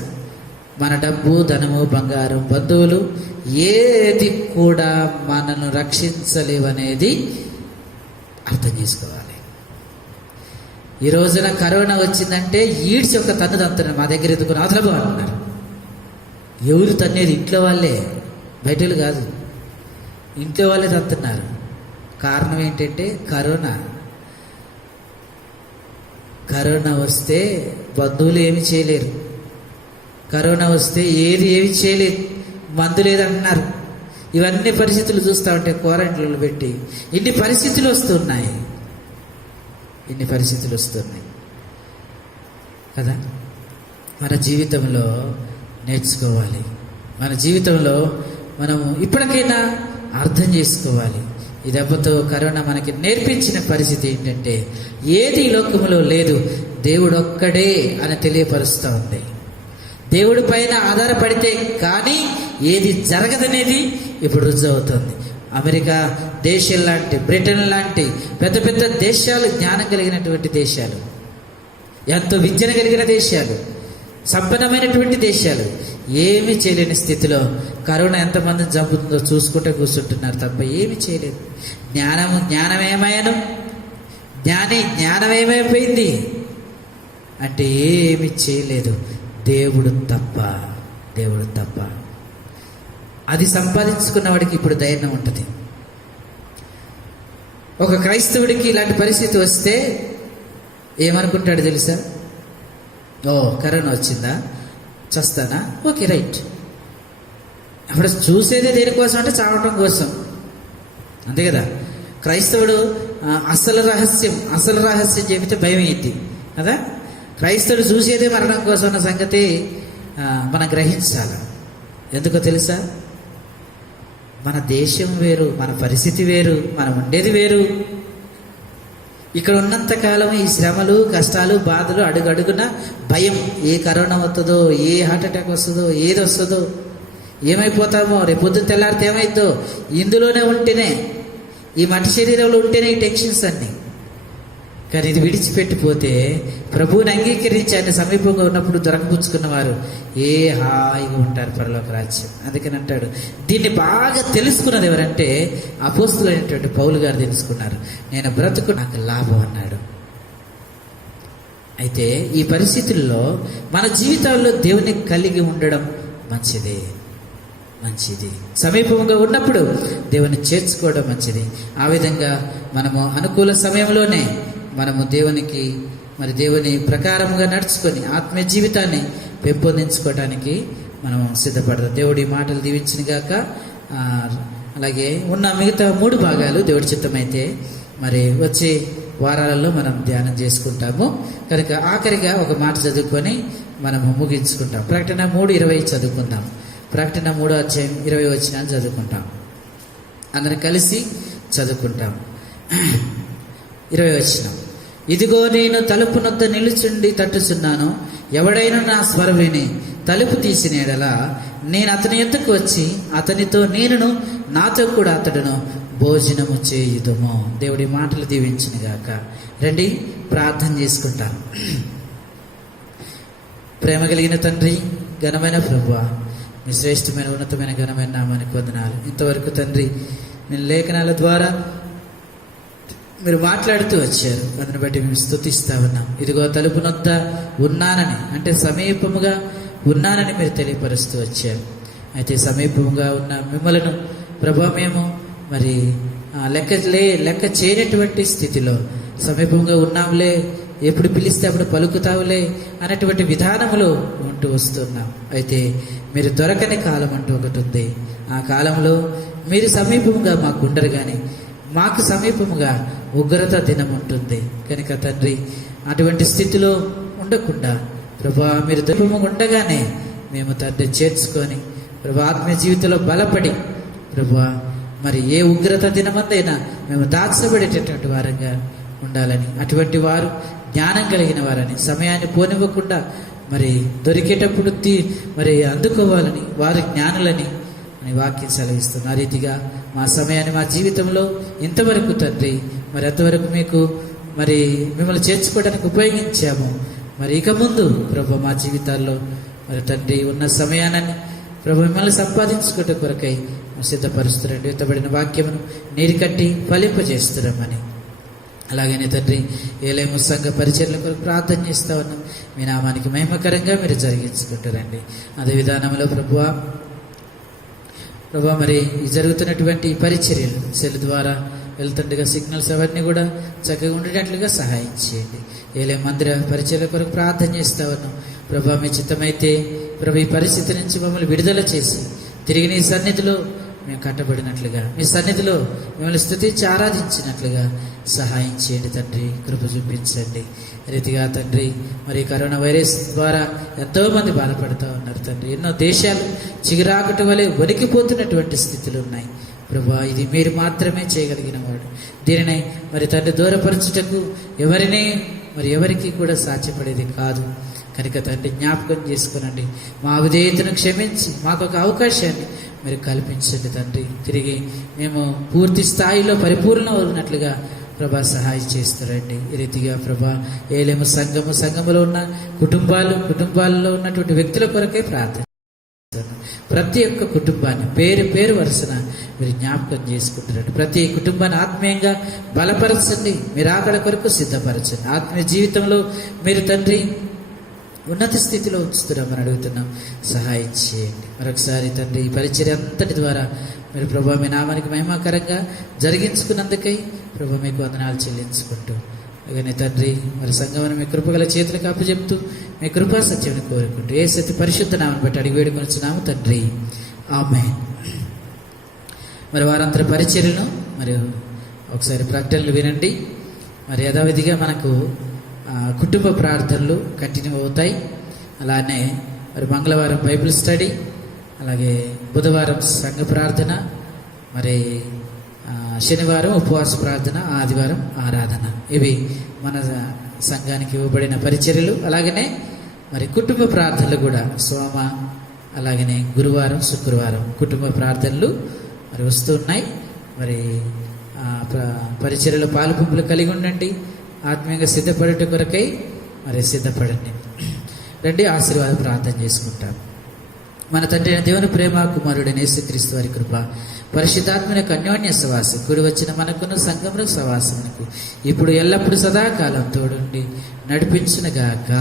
మన డబ్బు, ధనము, బంగారం, బంధువులు ఏది కూడా మనను రక్షించలేవనేది అర్థం చేసుకోవాలి. ఈ రోజున కరోనా వచ్చిందంటే ఈడ్చి ఒక తన్ను తంతున్నారు. మా దగ్గర ఎదుకుని అవతలబో అంటున్నారు. ఎవరు తన్నేది? ఇంట్లో వాళ్ళే, బయటలు కాదు, ఇంట్లో వాళ్ళే తంతున్నారు. కారణం ఏంటంటే కరోనా వస్తే బంధువులు ఏమి చేయలేరు, కరోనా వస్తే ఏమి చేయలేదు, మందు లేదంటున్నారు. ఇవన్నీ పరిస్థితులు చూస్తూ ఉంటే క్వారంటైన్లు పెట్టి ఇన్ని పరిస్థితులు వస్తున్నాయి కదా. మన జీవితంలో నేర్చుకోవాలి, మన జీవితంలో మనము ఇప్పటికైనా అర్థం చేసుకోవాలి. ఈ దెబ్బతో కరోనా మనకి నేర్పించిన పరిస్థితి ఏంటంటే ఏది ఈ లోకంలో లేదు, దేవుడు ఒక్కడే అని తెలియపరుస్తూ ఉంది. దేవుడి పైన ఆధారపడితే కానీ ఏది జరగదనేది ఇప్పుడు రుజువు అవుతుంది. అమెరికా దేశం లాంటి, బ్రిటన్ లాంటి పెద్ద పెద్ద దేశాలు, జ్ఞానం కలిగినటువంటి దేశాలు, ఎంతో విద్యను కలిగిన దేశాలు, సంపన్నమైనటువంటి దేశాలు ఏమీ చేయలేని స్థితిలో కరోనా ఎంతమందిని చంపుతుందో చూసుకుంటే కూర్చుంటున్నారు తప్ప ఏమీ చేయలేదు. జ్ఞానమేమయ్యాను, జ్ఞానమేమైపోయింది అంటే ఏమి చేయలేదు. దేవుడు తప్ప. అది సంపాదించుకున్న వాడికి ఇప్పుడు ధైర్యం ఉంటుంది. ఒక క్రైస్తవుడికి ఇలాంటి పరిస్థితి వస్తే ఏమనుకుంటాడు తెలుసా? కరోనా వచ్చిందా, చస్తానా, ఓకే రైట్. అప్పుడు చూసేదే దేనికోసం అంటే చావటం కోసం, అంతే కదా. క్రైస్తవుడు అసలు రహస్యం చెబితే భయం అయింది కదా. క్రైస్తవుడు చూసేదే మరణం కోసం అన్న సంగతి మనం గ్రహించాలి. ఎందుకో తెలుసా? మన దేశం వేరు, మన పరిస్థితి వేరు, మనం ఉండేది వేరు. ఇక్కడ ఉన్నంతకాలం ఈ శ్రమలు, కష్టాలు, బాధలు, అడుగడుగున భయం. ఏ కరోనా వస్తుందో, ఏ హార్ట్ అటాక్ వస్తుందో, ఏది వస్తుందో, ఏమైపోతామో, రేపు పొద్దున్న తెల్లారితే ఏమైద్దో, ఇందులోనే ఉంటేనే, ఈ మట్టి శరీరంలో ఉంటేనే ఈ టెన్షన్స్ అన్నీ. కానీ ఇది విడిచిపెట్టిపోతే, ప్రభువుని అంగీకరించి ఆయన సమీపంగా ఉన్నప్పుడు దొరకపుచ్చుకున్న వారు హాయిగా ఉంటారు పరలోక రాజ్యం. అందుకని అంటాడు, దీన్ని బాగా తెలుసుకున్నది ఎవరంటే అపోస్తులైనటువంటి పౌలు గారు తెలుసుకున్నారు. నేను బ్రతుకు నాకు లాభం అన్నాడు. అయితే ఈ పరిస్థితుల్లో మన జీవితాల్లో దేవుని కలిగి ఉండడం మంచిది. సమీపంగా ఉన్నప్పుడు దేవుని చేర్చుకోవడం మంచిది. ఆ విధంగా మనము అనుకూల సమయంలోనే మనము దేవుని ప్రకారంగా నడుచుకొని ఆత్మీయ జీవితాన్ని పెంపొందించుకోవడానికి మనం సిద్ధపడతాం. దేవుడి మాటలు దీవించిన గాక. అలాగే ఉన్న మిగతా 3 భాగాలు దేవుడి చిత్తమైతే మరి వచ్చే వారాలలో మనం ధ్యానం చేసుకుంటాము. కనుక ఆఖరిగా ఒక మాట చదువుకొని మనము ముగించుకుంటాం. ప్రకటన 3:20 చదువుకుందాం. ప్రకటన 3వ అధ్యాయం 20 వచనాలు చదువుకుంటాం. అందరం కలిసి చదువుకుంటాం. 20వ వచనం. ఇదిగో నేను తలుపు నొద్ద నిలుచుండి తట్టుచున్నాను. ఎవడైనా నా స్వరం విని తలుపు తీసిన యెడల నేను అతని యొద్దకు వచ్చి అతనితో నేనును నాతో కూడా అతడును భోజనము చేయుదుము. దేవుడి మాటలు దీవించును గాక. రండి ప్రార్థన చేసుకుంటాం. ప్రేమ కలిగిన తండ్రి, ఘనమైన ప్రభువా, మీ శ్రేష్టమైన ఉన్నతమైన ఘనమైన నామానికి వందనాలు. ఇంతవరకు తండ్రి నేను లేఖనాల ద్వారా మీరు మాట్లాడుతూ వచ్చారు, అందుని బట్టి మేము స్తుతిస్తా ఉన్నాం. ఇదిగో తలుపు నొద్ద ఉన్నానని, అంటే సమీపముగా ఉన్నానని మీరు తెలియపరుస్తూ వచ్చారు. అయితే సమీపముగా ఉన్న మిమ్మలను ప్రభా మేము మరి లెక్క చేయనటువంటి స్థితిలో సమీపంగా ఉన్నాంలే, ఎప్పుడు పిలిస్తే అప్పుడు పలుకుతావులే అన్నటువంటి విధానములో ఉంటూ వస్తున్నాం. అయితే మీరు దొరకని కాలం అంటూ ఒకటి ఉంది. ఆ కాలంలో మీరు సమీపముగా మాకు ఉండరు, కానీ మాకు సమీపముగా ఉగ్రత దినం ఉంటుంది. కనుక తండ్రి అటువంటి స్థితిలో ఉండకుండా ప్రభా మీరు దూరముగా ఉండగానే మేము తండ్రి చేర్చుకొని ప్రభా ఆత్మీయ జీవితంలో బలపడి ప్రభా మరి ఏ ఉగ్రత దినమందైనా మేము దాచబడేటటువంటి వారంగా ఉండాలని, అటువంటి వారు జ్ఞానం కలిగిన వారని, సమయాన్ని పోనివ్వకుండా మరి దొరికేటప్పుడు మరి అందుకోవాలని, వారు జ్ఞానులని అని వాక్యం సెలవిస్తుంది. ఆ రీతిగా మా సమయాన్ని మా జీవితంలో ఇంతవరకు తండ్రి మరి అంతవరకు మీకు మరి మిమ్మల్ని చేర్చుకోవడానికి ఉపయోగించాము. మరి ఇక ముందు ప్రభు మా జీవితాల్లో మరి తండ్రి ఉన్న సమయాన్ని ప్రభు మిమ్మల్ని సంపాదించుకోవటం కొరకై సిద్ధపరుస్తున్నాడు. ఎత్తబడిన వాక్యమును నీరు కట్టి ఫలింపజేస్తున్నామని, అలాగనే తండ్రి ఏలేము సంఘ పరిచర్ల కొరకు ప్రార్థన చేస్తా ఉన్నాం. మీ నామానికి మహిమకరంగా మీరు జరిగించుకుంటారండి. అదే విధానంలో ప్రభువా మరి జరుగుతున్నటువంటి పరిచర్యలు సెల్ ద్వారా వెళ్తుండగా సిగ్నల్స్ అవన్నీ కూడా చక్కగా ఉండేటట్లుగా సహాయం చేయండి. ఏలే మందిర పరిచర్ల కొరకు ప్రార్థన చేస్తా ఉన్నాం. ప్రభా మీ చిత్తమైతే ప్రభు ఈ పరిస్థితి నుంచి మమ్మల్ని విడుదల చేసి తిరిగి నీ సన్నిధిలో మేము కట్టబడినట్లుగా, మీ సన్నిధిలో మిమ్మల్ని స్తుతించి ఆరాధించినట్లుగా సహాయం చేయండి తండ్రి, కృప చూపించండి. రీతిగా తండ్రి మరి కరోనా వైరస్ ద్వారా ఎంతోమంది బాధపడుతూ ఉన్నారు తండ్రి. ఎన్నో దేశాలు చిగురాకుట వలె వణికిపోతున్నటువంటి స్థితులు ఉన్నాయి ప్రభా. ఇది మీరు మాత్రమే చేయగలిగిన వాడు. దీనిని మరి తండ్రి దూరపరచుటకు ఎవరికి కూడా సాధ్యపడేది కాదు. కనుక తండ్రి జ్ఞాపకం చేసుకునండి, మా అవిధేయతను క్షమించి మాకు ఒక అవకాశాన్ని మీరు కల్పించండి తండ్రి. తిరిగి మేము పూర్తి స్థాయిలో పరిపూర్ణం అవుతున్నట్లుగా ప్రభా సహాయం చేస్తారండి. ఈ రీతిగా ప్రభా ఏలేము సంఘములో ఉన్న కుటుంబాలలో ఉన్నటువంటి వ్యక్తుల కొరకే ప్రార్థన, ప్రతి ఒక్క కుటుంబాన్ని పేరు వరుసన మీరు జ్ఞాపకం చేసుకుంటారండి. ప్రతి కుటుంబాన్ని ఆత్మీయంగా బలపరచండి, మీరు ఆకడ కొరకు సిద్ధపరచండి. ఆత్మీయ జీవితంలో మీరు తండ్రి ఉన్నత స్థితిలో ఉంచుతున్నామని అడుగుతున్నాం, సహాయం చేయండి. మరొకసారి తండ్రి ఈ పరిచర్య అంతటి ద్వారా మీరు ప్రభా మీ నామానికి మహిమాకరంగా జరిగించుకున్నందుకై ప్రభా మీకు వందనాలు చెల్లించుకుంటూ, అలాగనే తండ్రి మరి సంఘమును మీ కృపగల చేతులకు అప్పచెప్తూ మీ కృపా సత్యాన్ని కోరుకుంటూ ఏ సత్య పరిశుద్ధ నామని బట్టి అడిగి వేడుకొనిచున్నాము తండ్రి, ఆమేన్. మరి వారందరి పరిచర్యలను మరి ఒకసారి ప్రకటనలు వినండి. మరి యథావిధిగా మనకు కుటుంబ ప్రార్థనలు కంటిన్యూ అవుతాయి. అలానే మరి మంగళవారం బైబిల్ స్టడీ, అలాగే బుధవారం సంఘ ప్రార్థన, మరి శనివారం ఉపవాస ప్రార్థన, ఆదివారం ఆరాధన. ఇవి మన సంఘానికి ఇవ్వబడిన పరిచర్యలు. అలాగనే మరి కుటుంబ ప్రార్థనలు కూడా సోమ, అలాగనే గురువారం శుక్రవారం కుటుంబ ప్రార్థనలు మరి వస్తున్నాయి. మరి పరిచర్యలో పాలు పంపులు కలిగి ఉండండి. ఆత్మీయంగా సిద్ధపడేట కొరకై మరి సిద్ధపడండి. రండి ఆశీర్వాద ప్రార్థన చేసుకుంటాం. మన తండ్రి అయిన దేవుని ప్రేమ, కుమారుడైన యేసుక్రీస్తు వారి కృప, పరిశుద్ధాత్మని అన్యోన్య సవాసం కూడి వచ్చిన మనకున్న సంఘమునకు సవాసమునకు ఇప్పుడు ఎల్లప్పుడు సదాకాలం తోడుండి నడిపించునుగాక.